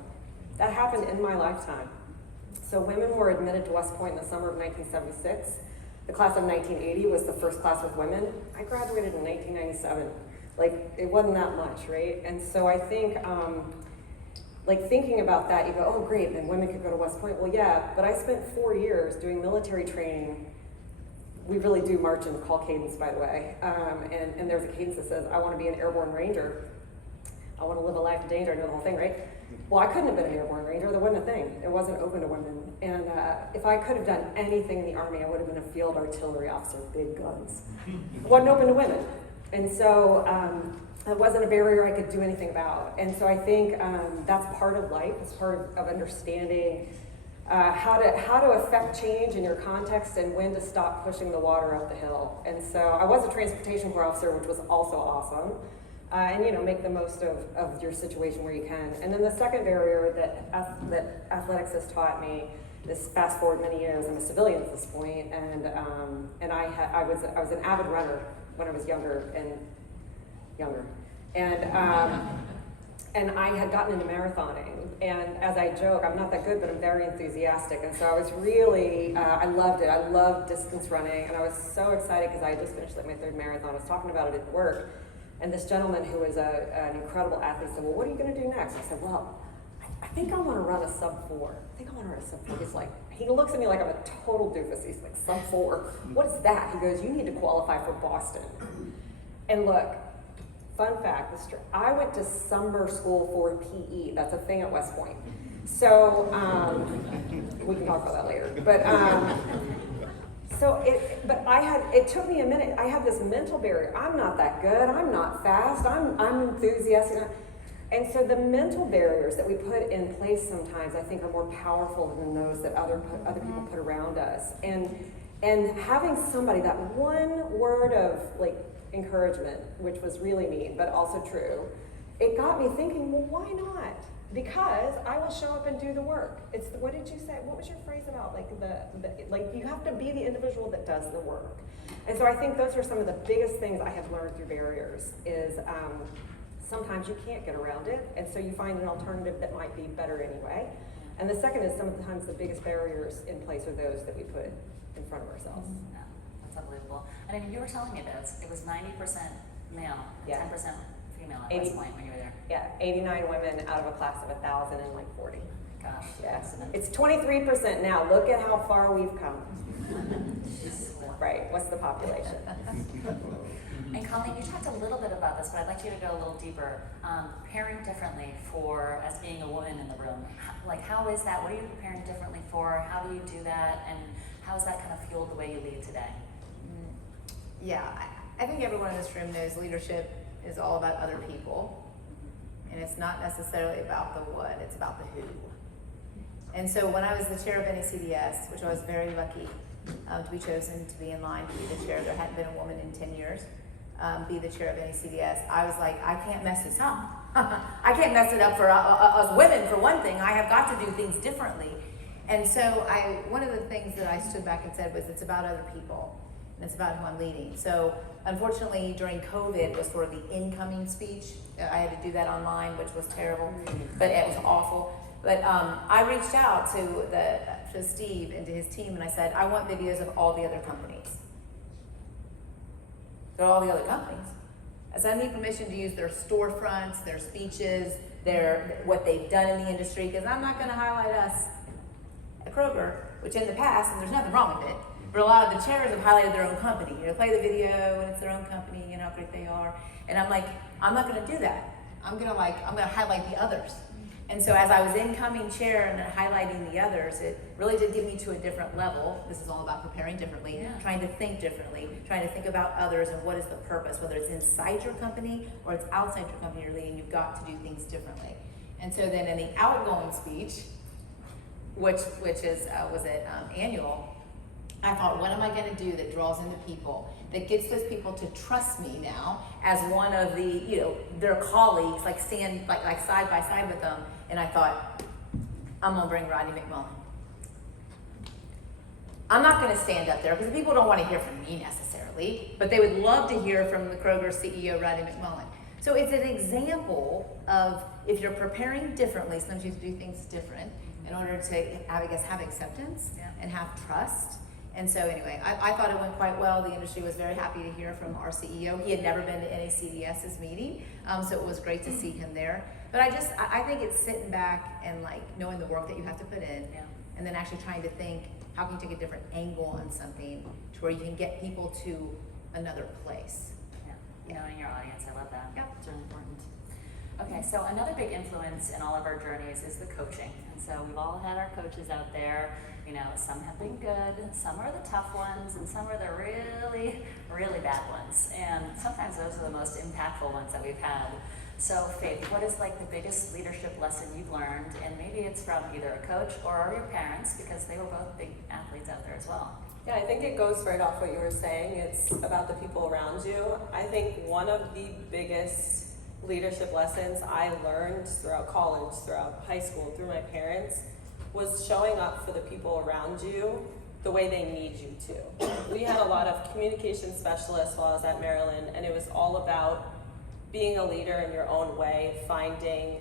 That happened in my lifetime. So women were admitted to West Point in the summer of 1976. The class of 1980 was the first class with women. I graduated in 1997. Like, it wasn't that much, right? And so I think, like thinking about that, you go, oh great, then women could go to West Point. Well, yeah, but I spent 4 years doing military training. We really do march and call cadence, by the way. And there's a cadence that says, I want to be an airborne ranger. I want to live a life of danger. I know the whole thing, right? Well, I couldn't have been an airborne ranger. There wasn't a thing. It wasn't open to women. And if I could have done anything in the Army, I would have been a field artillery officer, big guns. It wasn't open to women. And so it wasn't a barrier I could do anything about. And so I think that's part of life. It's part of understanding how to affect change in your context and when to stop pushing the water up the hill. And so I was a transportation corps officer, which was also awesome. And make the most of your situation where you can. And then the second barrier that athletics has taught me is fast forward many years. I'm a civilian at this point, and I was an avid runner when I was younger, and I had gotten into marathoning. And as I joke, I'm not that good, but I'm very enthusiastic. And so I was really, I loved it. I loved distance running, and I was so excited because I had just finished my third marathon. I was talking about it at work. And this gentleman who was an incredible athlete said, well, what are you going to do next? I said, well, I think I want to run a sub-4. He's like, he looks at me like I'm a total doofus. He's like, sub-4? What is that? He goes, you need to qualify for Boston. And look, fun fact, I went to summer school for PE. That's a thing at West Point. So, we can talk about that later. But, it took me a minute. I had this mental barrier. I'm not that good. I'm not fast. I'm enthusiastic. And so the mental barriers that we put in place sometimes, I think, are more powerful than those that other people put around us. And having somebody, that one word of like encouragement, which was really mean but also true, it got me thinking, well, why not? Because I will show up and do the work. What did you say? What was your phrase about? Like you have to be the individual that does the work. And so I think those are some of the biggest things I have learned through barriers is sometimes you can't get around it, and so you find an alternative that might be better anyway. And the second is sometimes the biggest barriers in place are those that we put in front of ourselves. Yeah, that's unbelievable. And I mean, you were telling me this. It was 90% male, Yeah. 10% female at this point when you were there. Yeah, 89 women out of a class of 1,000 and like 40. Gosh. Yeah, it's 23% now. Look at how far we've come. Right, what's the population? And Colleen, you talked a little bit about this, but I'd like you to go a little deeper. Preparing differently for, as being a woman in the room, how is that? What are you preparing differently for? How do you do that? And how has that kind of fueled the way you lead today? Yeah, I think everyone in this room knows leadership is all about other people. And it's not necessarily about the what, it's about the who. And so when I was the chair of NACDS, which I was very lucky to be chosen to be in line to be the chair, there hadn't been a woman in 10 years, be the chair of NACDS, I was like, I can't mess this up. I can't mess it up for us women, for one thing. I have got to do things differently. And so one of the things that I stood back and said was, it's about other people, and it's about who I'm leading. So unfortunately, during COVID was sort of the incoming speech. I had to do that online, which was terrible, but it was awful. But I reached out to Steve and to his team, and I said, I want videos of all the other companies. They're all the other companies. I said, I need permission to use their storefronts, their speeches, what they've done in the industry, because I'm not going to highlight us at Kroger, which in the past, and there's nothing wrong with it, but a lot of the chairs have highlighted their own company. Play the video, and it's their own company, and how great they are. And I'm like, I'm not going to do that. I'm going to highlight the others. And so as I was incoming chair and highlighting the others, it really did get me to a different level. This is all about preparing differently, Yeah. trying to think differently, trying to think about others and what is the purpose, whether it's inside your company or it's outside your company you're leading, you've got to do things differently. And so then in the outgoing speech, which was at annual, I thought, what am I going to do that draws in the people, that gets those people to trust me now as one of the, their colleagues, like stand like side by side with them. And I thought, I'm going to bring Rodney McMullen. I'm not going to stand up there because people don't want to hear from me necessarily, but they would love to hear from the Kroger CEO, Rodney McMullen. So it's an example of if you're preparing differently, sometimes you have to do things different in order to, have acceptance and have trust. And so anyway, I thought it went quite well. The industry was very happy to hear from our CEO. He had never been to NACDS's meeting, so it was great to see him there. But I think it's sitting back and like knowing the work that you have to put in, and then actually trying to think, how can you take a different angle on something to where you can get people to another place. Knowing your audience, I love that. Yep. It's really important. Okay, so another big influence in all of our journeys is the coaching. And so we've all had our coaches out there. Some have been good, some are the tough ones, and some are the really, really bad ones. And sometimes those are the most impactful ones that we've had. So Faith, what is like the biggest leadership lesson you've learned? And maybe it's from either a coach or your parents, because they were both big athletes out there as well. Yeah, I think it goes right off what you were saying. It's about the people around you. I think one of the biggest leadership lessons I learned throughout college, throughout high school, through my parents, was showing up for the people around you the way they need you to. We had a lot of communication specialists while I was at Maryland, and it was all about being a leader in your own way, finding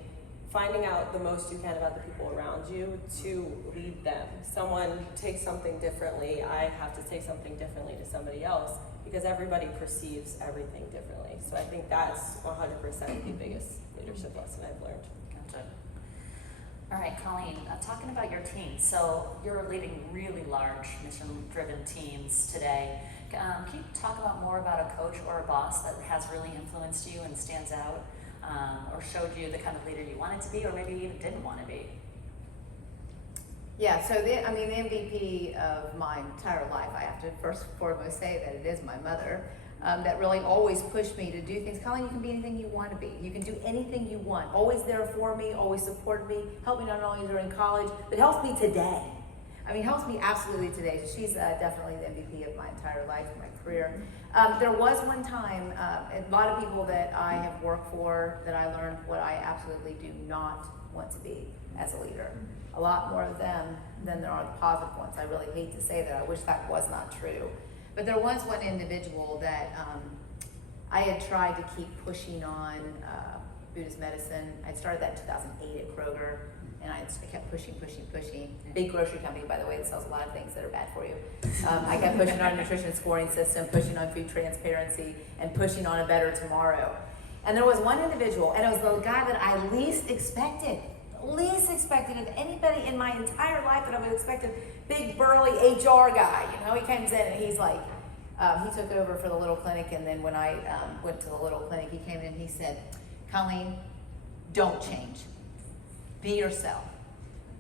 out the most you can about the people around you to lead them. Someone takes something differently, I have to take something differently to somebody else, because everybody perceives everything differently. So I think that's 100% the biggest leadership lesson I've learned. Gotcha. All right, Colleen, talking about your team. So you're leading really large mission-driven teams today. Can you talk about more about a coach or a boss that has really influenced you and stands out, or showed you the kind of leader you wanted to be, or maybe even didn't want to be? Yeah, so the MVP of my entire life, I have to first and foremost say that it is my mother, that really always pushed me to do things. Colleen, you can be anything you want to be. You can do anything you want. Always there for me, always supported me, helped me not only during college, but helps me today. Helps me absolutely today. So she's definitely the MVP of my entire life, my career. There was one time, a lot of people that I have worked for, that I learned what I absolutely do not want to be as a leader. A lot more of them than there are the positive ones. I really hate to say that. I wish that was not true. But there was one individual that I had tried to keep pushing on Buddhist medicine. I started that in 2008 at Kroger, and I kept pushing. Big grocery company, by the way, that sells a lot of things that are bad for you. I kept pushing on a nutrition scoring system, pushing on food transparency, and pushing on a better tomorrow. And there was one individual, and it was the guy that I least expected of anybody in my entire life that I would have expected. Big burly HR guy, he comes in and he's like, he took over for the little clinic, and then when I went to the little clinic, he came in and he said, Colleen, don't change. Be yourself.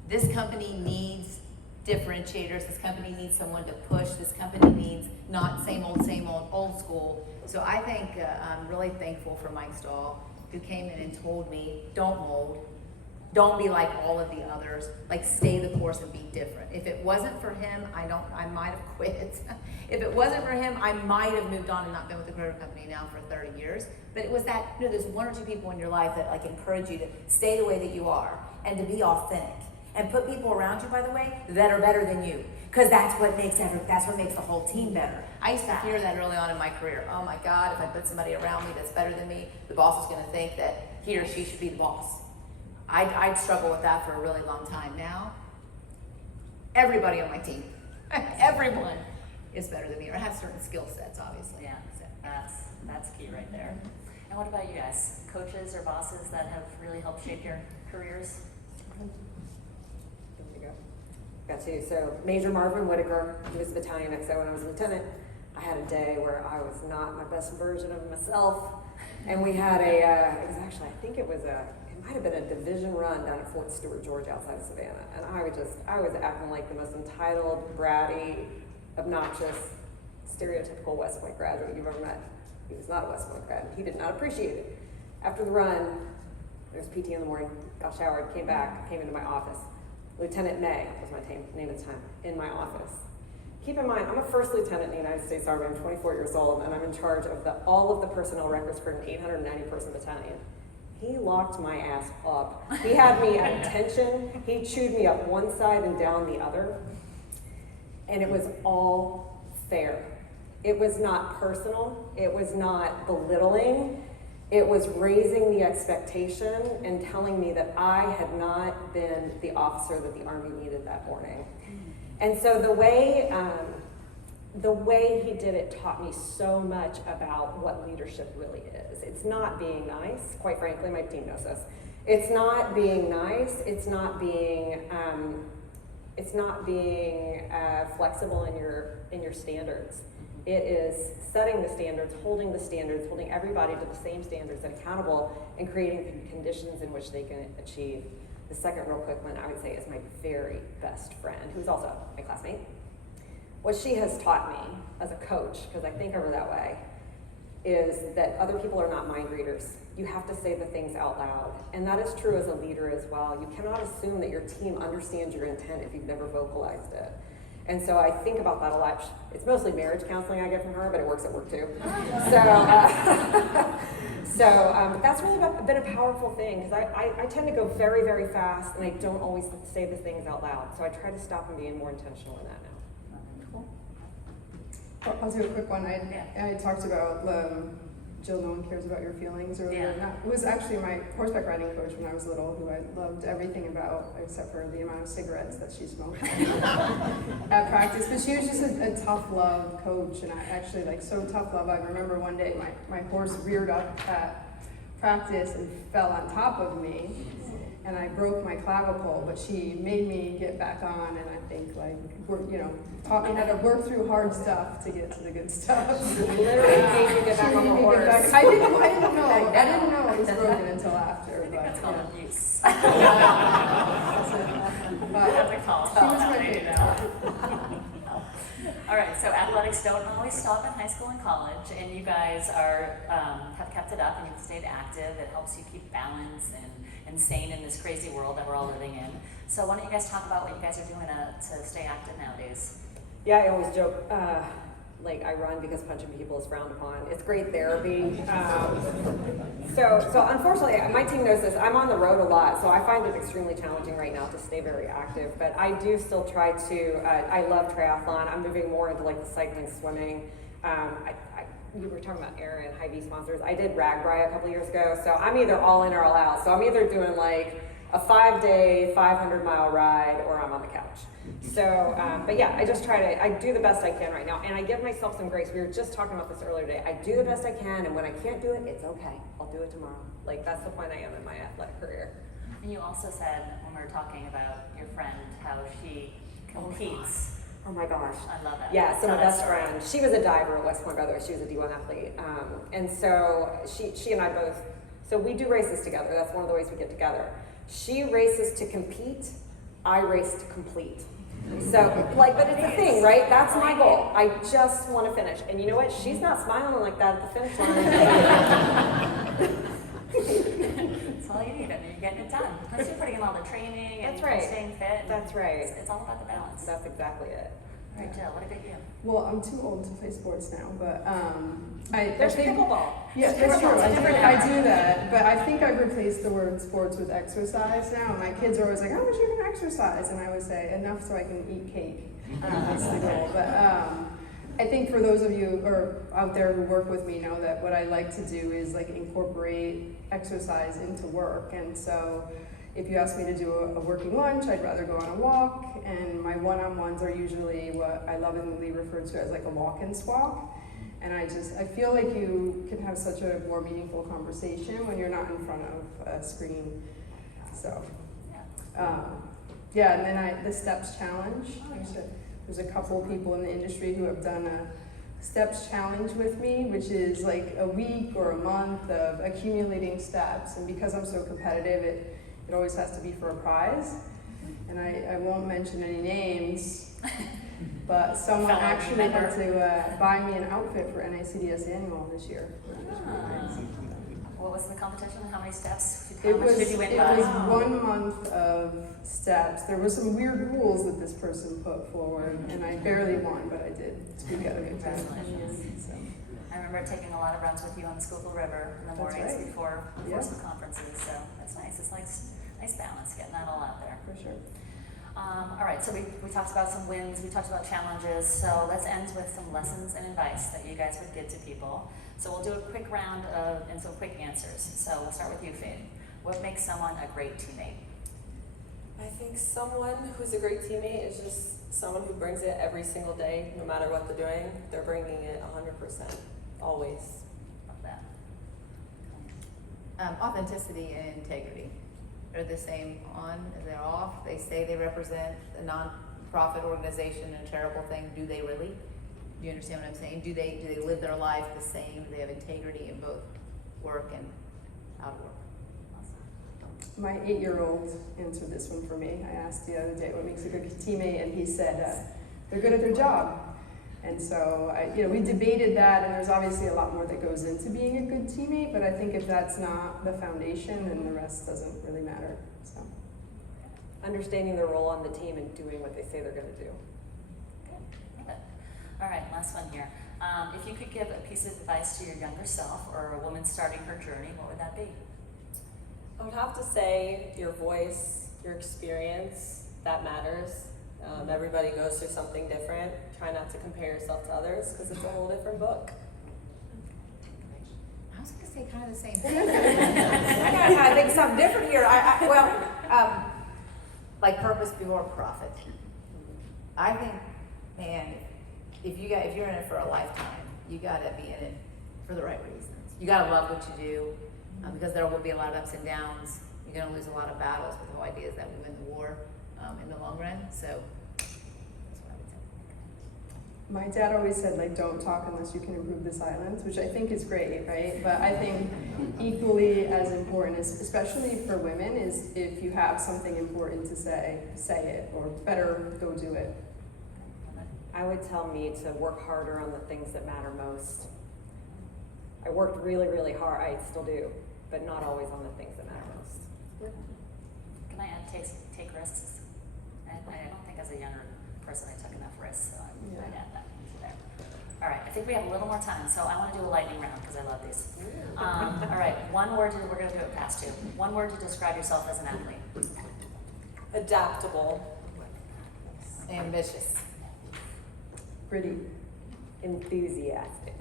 This company needs differentiators. This company needs someone to push. This company needs not same old, old school. So I think I'm really thankful for Mike Stahl, who came in and told me, don't mold. Don't be like all of the others. Like, stay the course and be different. If it wasn't for him, I might have quit. If it wasn't for him, I might have moved on and not been with the Kroger company now for 30 years. But it was that, there's one or two people in your life that like encourage you to stay the way that you are and to be authentic. And put people around you, by the way, that are better than you. Because that's what makes the whole team better. I used to fear that early on in my career. Oh my God, if I put somebody around me that's better than me, the boss is going to think that he or she should be the boss. I'd struggle with that for a really long time. Now, everybody on my team, everyone is better than me, or has certain skill sets, obviously. Yeah, So, that's key right there. And what about you guys? Coaches or bosses that have really helped shape your careers? There you go. Got two. So Major Marvin Whitaker, he was battalion XO when I was a lieutenant. I had a day where I was not my best version of myself. And we had it was actually, I think it was a it might have been a division run down at Fort Stewart, Georgia, outside of Savannah. And I was acting like the most entitled, bratty, obnoxious, stereotypical West Point graduate you've ever met. He was not a West Point grad. He did not appreciate it. After the run, there was PT in the morning, got showered, came back, came into my office. Lieutenant May was my name at the time, in my office. Keep in mind, I'm a first lieutenant in the United States Army. I'm 24 years old, and I'm in charge of all of the personnel records for an 890-person battalion. He locked my ass up. He had me at attention. He chewed me up one side and down the other. And it was all fair. It was not personal. It was not belittling. It was raising the expectation and telling me that I had not been the officer that the Army needed that morning. And so the way he did it taught me so much about what leadership really is. It's not being nice, quite frankly, my team knows this. It's not being nice, it's not being flexible in your standards. It is setting the standards, holding everybody to the same standards and accountable, and creating conditions in which they can achieve. The second real quick one I would say is my very best friend, who's also my classmate. What she has taught me as a coach, because I think of her that way, is that other people are not mind readers. You have to say the things out loud. And that is true as a leader as well. You cannot assume that your team understands your intent if you've never vocalized it. And so I think about that a lot. It's mostly marriage counseling I get from her, but it works at work too. So that's really been a powerful thing, because I tend to go very, very fast, and I don't always say the things out loud. So I try to stop and being more intentional in that now. I'll do a quick one. I talked about Jill, no one cares about your feelings earlier. Yeah. It was actually my horseback riding coach when I was little, who I loved everything about, except for the amount of cigarettes that she smoked at practice. But she was just a tough love coach, and I actually, like, so tough love. I remember one day my horse reared up at practice and fell on top of me, and I broke my clavicle, but she made me get back on, and I think, like, taught me how to work through hard stuff to get to the good stuff. Literally made you get back on the horse. I didn't know it was broken until after. I think that's called abuse. But That's a call. she was my favorite. All right, so athletics don't always stop in high school and college, and you guys have kept it up and you've stayed active. It helps you keep balance and sane in this crazy world that we're all living in. So why don't you guys talk about what you guys are doing to stay active nowadays? Yeah, I always joke, I run because punching people is frowned upon. It's great therapy. So unfortunately, my team knows this. I'm on the road a lot, so I find it extremely challenging right now to stay very active. But I do still try to. I love triathlon. I'm moving more into like the cycling, swimming. You were talking about Aaron, Hy-Vee sponsors. I did RAGBRAI a couple years ago, so I'm either all in or all out. So I'm either doing like a 5-day, 500-mile ride, or I'm on the couch. So, but yeah, I just I do the best I can right now, and I give myself some grace. We were just talking about this earlier today. I do the best I can, and when I can't do it, it's okay. I'll do it tomorrow. Like, that's the point I am in my athletic career. And you also said, when we were talking about your friend, how she competes. Oh my gosh. I love that. Yeah, so Tell my that best story. friend, she was a diver at West Point, by the way. She was a D1 athlete. And so she and I both, so we do races together. That's one of the ways we get together. She races to compete, I race to complete. So, but it's a thing, right? That's my goal. I just want to finish. And you know what? She's not smiling like that at the finish line. That's all you need, and you're getting it done. Plus, you're putting in all the training and That's right. staying fit. and That's right. It's all about the balance. That's exactly it. All right, Jill, what about you? Well, I'm too old to play sports now, but There's I think, pickleball. yeah, It's that's true. a different I do that, but I think I've replaced the word sports with exercise now. My kids are always like, "How much are you gonna exercise?" And I would say, "Enough so I can eat cake." That's the goal. But I think for those of you out there who work with me know that what I like to do is like incorporate exercise into work, and so. If you ask me to do a working lunch, I'd rather go on a walk, and my one-on-ones are usually what I lovingly refer to as like a walk and swap. And I feel like you can have such a more meaningful conversation when you're not in front of a screen. So, and then the STEPS challenge. There's a couple people in the industry who have done steps challenge with me, which is like a week or a month of accumulating steps. And because I'm so competitive, it always has to be for a prize. And I won't mention any names, but someone Fellow actually had member. to buy me an outfit for NICDS annual this year. What was the competition? How many steps? How It much was, did you win it by? was 1 month of steps. There were some weird rules that this person put forward, and I barely won, but I did squeak out a victory. Congratulations. So, I remember taking a lot of runs with you on the Schuylkill River in the That's mornings right. before Yeah. some conferences, so that's nice. It's nice balance, getting that all out there. for sure. All right, so we talked about some wins, we talked about challenges, so let's end with some lessons and advice that you guys would give to people. So we'll do a quick round and some quick answers. So we'll start with you, Faith. What makes someone a great teammate? I think someone who's a great teammate is just someone who brings it every single day, no matter what they're doing. They're bringing it 100%, always. Love that. Authenticity and integrity are the same on as they're off. They say they represent a non-profit organization and a charitable thing. Do they really? Do you understand what I'm saying? Do they live their life the same? Do they have integrity in both work and out of work? My 8-year-old answered this one for me. I asked the other day what makes a good teammate, and he said they're good at their job. And so, we debated that, and there's obviously a lot more that goes into being a good teammate, but I think if that's not the foundation, then the rest doesn't really matter. So, Understanding their role on the team and doing what they say they're going to do. Good. Love it. All right, last one here. If you could give a piece of advice to your younger self or a woman starting her journey, what would that be? I would have to say your voice, your experience, that matters. Everybody goes through something different. Try not to compare yourself to others because it's a whole different book. I was gonna say kind of the same thing. I gotta think something different here. Like purpose before profit. I think, man, if you're in it for a lifetime, you gotta be in it for the right reasons. You gotta love what you do, because there will be a lot of ups and downs. You're gonna lose a lot of battles, but the whole idea is that we win the war in the long run. So that's what I would say. my dad always said, like, don't talk unless you can improve the silence, which I think is great, right? But I think equally as important, especially for women, is if you have something important to say it, or better, go do it. I would tell me to work harder on the things that matter most. I worked really, really hard, I still do, but not always on the things that matter most. Can I add take risks? I don't think as a younger person I took enough risks, so I'd add that into there. All right, I think we have a little more time, so I want to do a lightning round because I love these. All right, one word, we're going to do it fast too. One word to describe yourself as an athlete. Adaptable. Ambitious. Pretty. Enthusiastic.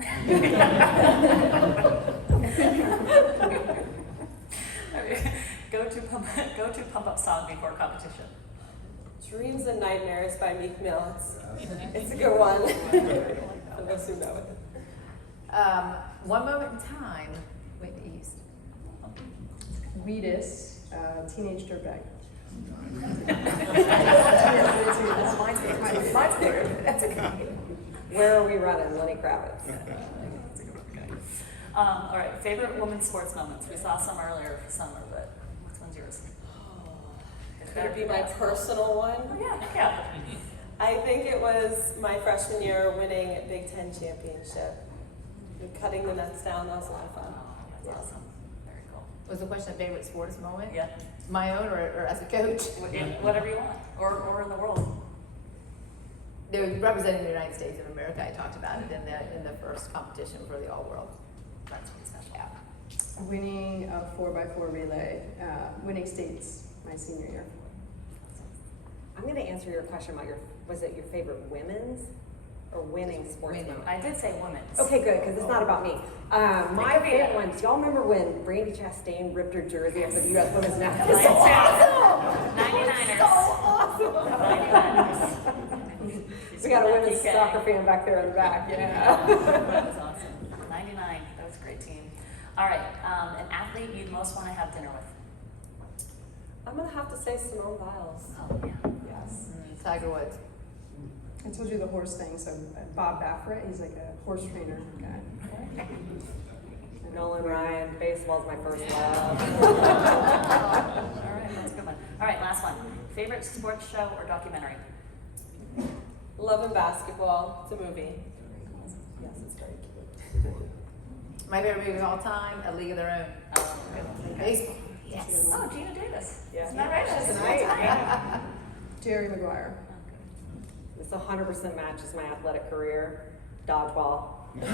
Go to pump up song before competition. Dreams and Nightmares by Meek Mill. It's a good one. For those who know it. One moment in time, Whitney East. Wheatus, Teenage Dirtbag. Mine's weird. That's okay. Where are we running? Lenny Kravitz. All right, favorite women's sports moments. We saw some earlier for summer, but which one's yours? Could it be my personal one? Yeah. I think it was my freshman year winning Big Ten championship. And cutting the nets down, that was a lot of fun. That's awesome. Very cool. Was the question a favorite sports moment? Yeah. My own or as a coach? Whatever you want, or in the world. They were representing the United States of America. I talked about it in the first competition for the all world. That's pretty special. Yeah. Winning a 4x4 relay, winning states my senior year. I'm going to answer your question about was it your favorite women's or winning sports Winning. moment? I did say women's. Okay, good, because it's not about me. My could be favorite that. one, do y'all remember when Brandy Chastain ripped her jersey up for the U.S. Women's National Mine Team? too. Awesome! 99ers. So awesome! 99ers. We got a women's PK. soccer fan back there in the back, yeah. That was awesome. 99. That was a great team. All right, an athlete you'd most want to have dinner with. I'm gonna have to say Simone Biles. Oh yeah. Yes. Tiger Woods. I told you the horse thing, so Bob Baffert, he's like a horse trainer guy. Nolan Ryan, baseball's my first love. All right, that's a good one. All right, last one. Favorite sports show or documentary? Love and Basketball. It's a movie. Yes, it's very cute. My favorite movie of all time, A League of Their Own. Baseball. Yes. Oh, Gina Davis. Yeah. Isn't that right? She's Tonight, yeah. Jerry Maguire. This 100% matches my athletic career. Dodgeball. Do we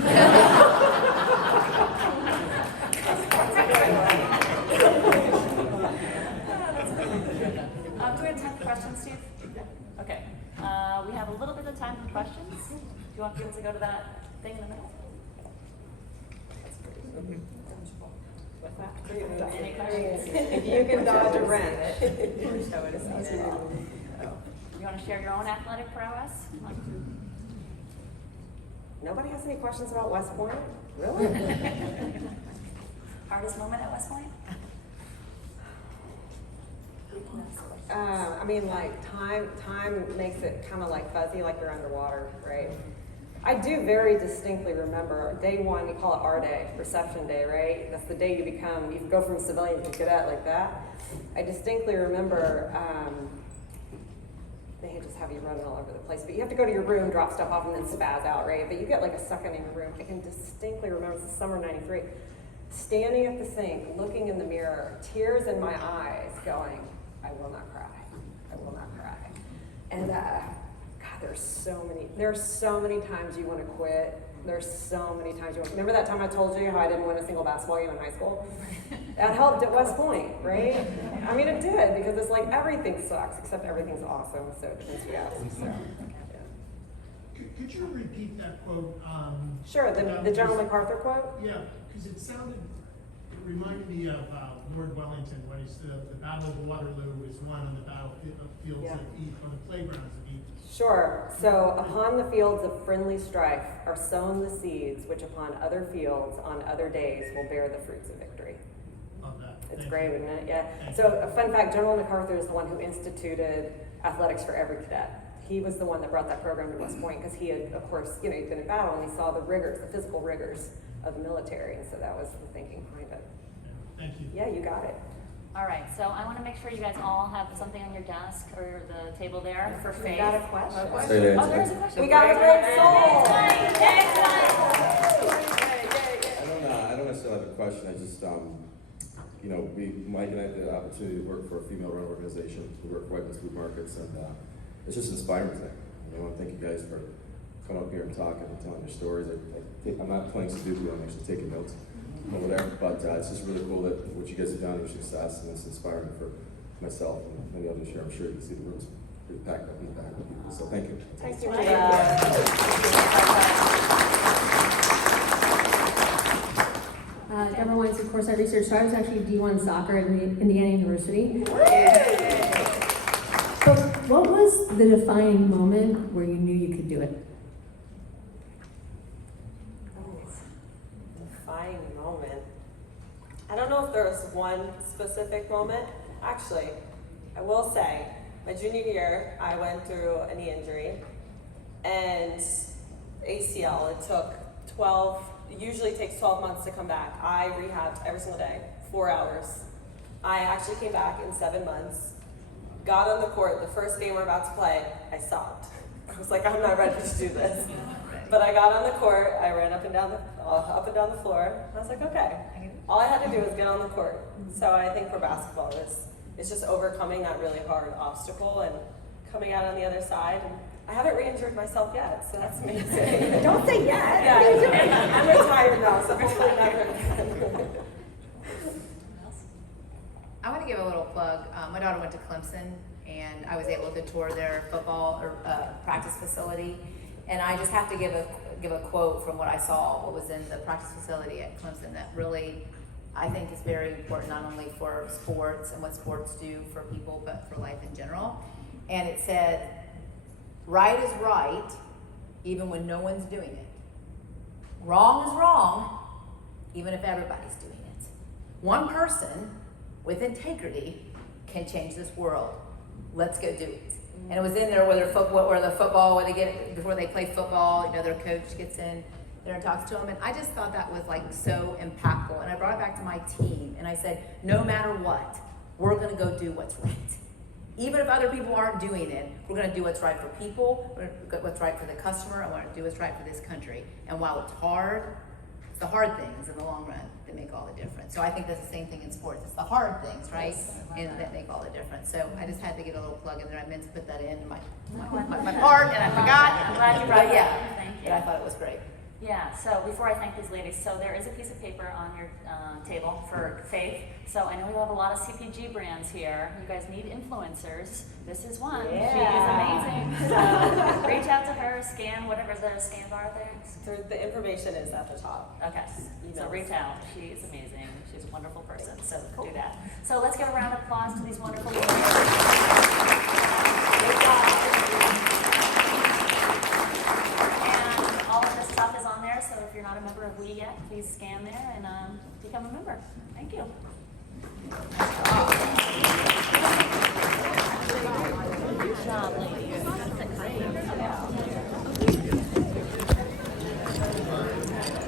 have time for questions, Steve? Okay. We have a little bit of time for questions. Do you want people to go to that thing in the middle? Any questions? If you can dodge a wrench. You want to share your own athletic prowess? Nobody has any questions about West Point? Really? Hardest moment at West Point? I mean, like, time makes it kind of like fuzzy, like you're underwater, right? I do very distinctly remember day one, we call it our day, reception day, right? That's the day you go from civilian to cadet like that. I distinctly remember, they just have you running all over the place, but you have to go to your room, drop stuff off, and then spaz out, right? But you get like a second in your room. I can distinctly remember, it's the summer of '93, standing at the sink, looking in the mirror, tears in my eyes, going, I will not cry. I will not cry. And God, there's so many times you want to quit. There's so many times remember that time I told you how I didn't win a single basketball game in high school? That helped at West Point, right? I mean, it did, because it's like everything sucks, except everything's awesome, so it depends who you ask. So, yeah. Could you repeat that quote? Sure, the General MacArthur quote? Yeah, because it reminded me of Lord Wellington when he said the Battle of Waterloo is won on the battlefields Yeah. of Eden, on the playgrounds of Eden. Sure. So upon the fields of friendly strife are sown the seeds, which upon other fields on other days will bear the fruits of victory. Love that. It's Thank great, you. isn't it? Yeah. Thank So a fun fact, General MacArthur is the one who instituted athletics for every cadet. He was the one that brought that program to West Point because he had, of course, he'd been in battle and he saw the rigors, the physical rigors of the military. And so that was the thinking behind it. Thank you. Yeah, you got it. All right, so I want to make sure you guys all have something on your desk or the table there for We Faith. got a question. Stay there. Oh, there's a question. We got a great soul. I don't necessarily have a question. I just, Mike and I had the opportunity to work for a female-run organization. We work right in food markets, and it's just inspiring thing. I want to thank you guys for coming up here and talking and telling your stories. I'm not playing Sudoku, I'm actually taking notes over there, but it's just really cool that what you guys have done, your success, and it's inspiring for myself and many others here. I'm sure you can see the rooms pretty packed up in the back with people. So thank you. Thank you. Deborah Wines, of course, I researched. So I was actually D1 soccer at Indiana University. So what was the defining moment where you knew you could do it? Defining moment. I don't know if there was one specific moment. Actually, I will say, my junior year, I went through a knee injury and ACL. It took usually takes 12 months to come back. I rehabbed every single day, 4 hours. I actually came back in 7 months, got on the court. The first game we're about to play, I sobbed. I was like, I'm not ready to do this. But I got on the court, I ran up and down the floor. I was like, okay. All I had to do was get on the court. So I think for basketball, it's just overcoming that really hard obstacle and coming out on the other side. And I haven't re-injured myself yet, so that's amazing. Don't say yes. Yeah, I'm retired now, so hopefully never again. I want to give a little plug. My daughter went to Clemson, and I was able to tour their football or practice facility. And I just have to give a quote from what I saw, what was in the practice facility at Clemson that really, I think, is very important not only for sports and what sports do for people, but for life in general. And it said, right is right, even when no one's doing it. Wrong is wrong, even if everybody's doing it. One person with integrity can change this world. Let's go do it. And it was in there where where they get, before they play football, you know, their coach gets in there and talks to them. And I just thought that was like so impactful. And I brought it back to my team and I said, no matter what, we're gonna go do what's right. Even if other people aren't doing it, we're gonna do what's right for people, we're gonna do what's right for the customer, and we're gonna do what's right for this country. And while it's hard, it's the hard things in the long run that make all the difference. So I think that's the same thing in sports. It's the hard things, right? And that make all the difference. So I just had to get a little plug in there. I meant to put that in my part and I forgot. I'm glad you brought But it yeah, up. Thank you. but I thought it was great. Yeah, so before I thank these ladies, so there is a piece of paper on your table for Faith. So I know we have a lot of CPG brands here. You guys need influencers. This is one. Yeah. She is amazing. So reach out to her, scan whatever the scan bar there. So the information is at the top. Okay, so Emails. reach out. She is amazing. She's a wonderful person. So do that. So let's give a round of applause to these wonderful ladies. Great job. And all of this stuff is on there, so if you're not a member of We yet, please scan there and become a member. Thank you.